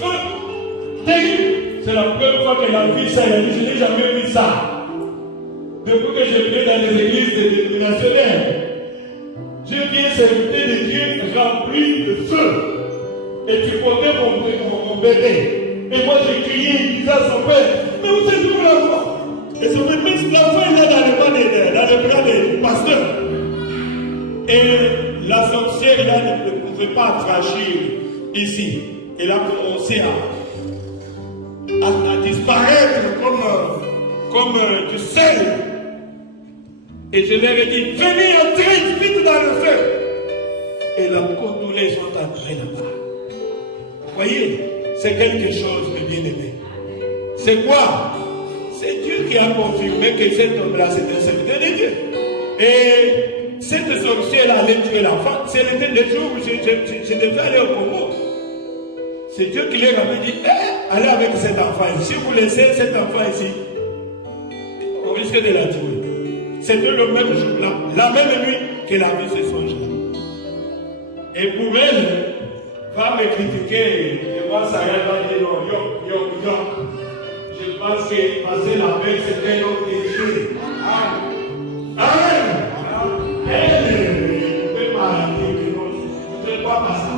feu. Terrible. C'est la première fois qu'elle a vu ça. Elle a dit, je n'ai jamais vu ça. Depuis que j'ai prié dans les églises dénominationnelles, je viens servir de Dieu rempli de feu. Et tu portais mon bébé. Et moi j'ai crié, il disait à son père, mais où c'est tout l'enfant? Et son père, mais l'enfant il est dans le bras du pasteur. Et la sorcière là ne pouvait pas franchir ici. Elle a commencé à disparaître comme du sel. Et je leur ai dit, venez entrer vite dans le feu. Et la condolée sont entrés là-bas. Voyez, c'est quelque chose de bien-aimé. C'est quoi? C'est Dieu qui a confirmé que cet homme-là, c'est un serviteur de Dieu. Et cette sorcière allait tuer l'enfant. C'était le jour où je devais aller au Congo. C'est Dieu qui leur avait dit, allez avec cet enfant ici. Si vous laissez cet enfant ici, on risque de la tuer. C'était le même jour-là, la même nuit qu'elle a vu ce songe-là. Et pour elle, va me critiquer, et moi, ça va dire non, yo. Je pense que passer la paix, c'était un homme de Dieu. Amen. Elle ne peut pas dire que non, je ne crois pas ça.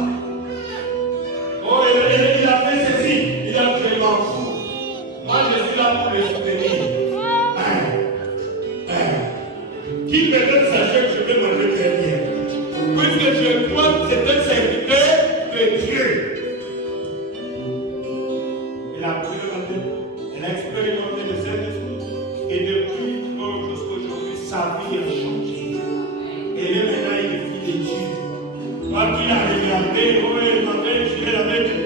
Oh, il a fait ceci, il a fait m'en fou. Moi, je suis là pour le soutenir. Qui me donne sa chèque, je vais manger très bien. Puisque je crois que c'est un serviteur de Dieu. Elle a pris le matin, elle a expérimenté le Saint-Esprit. Et depuis jusqu'aujourd'hui, sa vie a changé. Elle est maintenant une fille de Dieu. Moi qui l'ai regardé, je l'avais dit,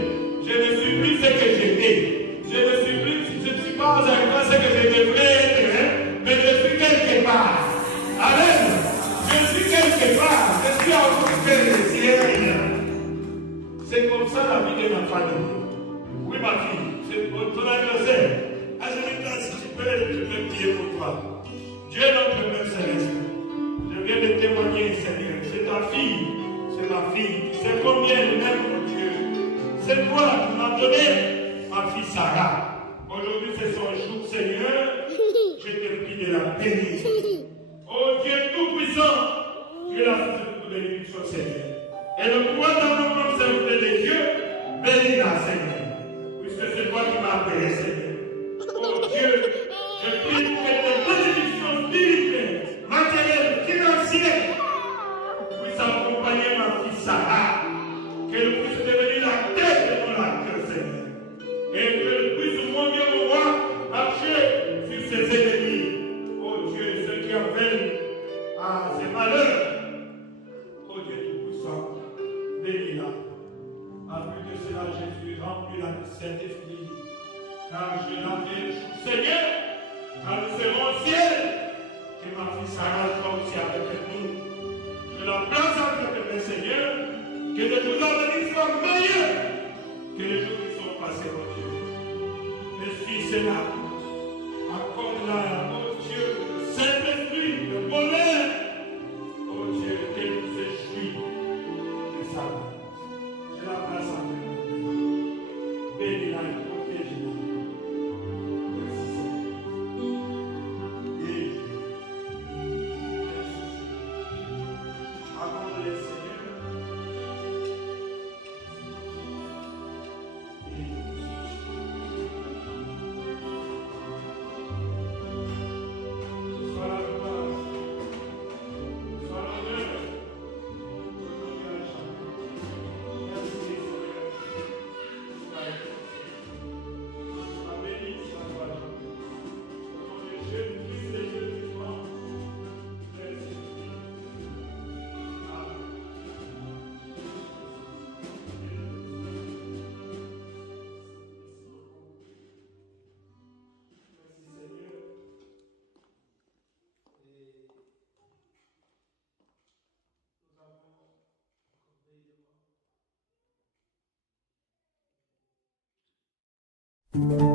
je ne suis plus ce que j'étais. Je ne suis pas arrivé à ce que je devrais être, mais je suis quelque part. Amen. Je suis quelque part. Je suis en train de ciel. C'est comme ça la vie de ma famille. Oui, ma fille. C'est pour ton anniversaire. À ce moment-là, si tu peux, je peux prier pour toi. Dieu notre Père Céleste. Je viens de témoigner, Seigneur. C'est ta fille. C'est ma fille. C'est combien elle m'aime, mon Dieu. C'est toi qui m'as donné ma fille Sarah. Aujourd'hui, c'est son jour, Seigneur. Je te prie de la bénir. Oh Dieu Tout-Puissant, Dieu la fait pour bénédiction, Seigneur. Et le pouvoir d'amour comme serviteur de Dieu, bénis-la, Seigneur. Puisque c'est toi qui m'as appelé, Seigneur. Oh Dieu, je prie pour que tes bénédictions spirituelles, matérielles, financières, puissent accompagner ma fille Sarah. Qu'elle puisse devenir la tête de mon acteur, Seigneur. Et qu'elle puisse, mon Dieu, mon roi, marcher sur ses ennemis. Qui appelle à ses malheurs. Oh Dieu Tout-Puissant, bénis-la. Après que cela, Jésus remplit-la de Saint-Esprit. Car je l'appelle Seigneur, car nous serons au ciel. Que ma fille Sarah soit aussi avec nous. Je la place entre tes mains, Seigneur. Que les jours à venir soient meilleurs que les jours qui sont passés, mon Dieu. Merci, Seigneur. Accorde-la, oh Dieu. Saint-Esprit, le bonheur, oh Dieu, qu'elle nous réjouit de ça. Je la place en nous. Bénis-la et protège-la. Merci. Et accorde-le, Seigneur. Thank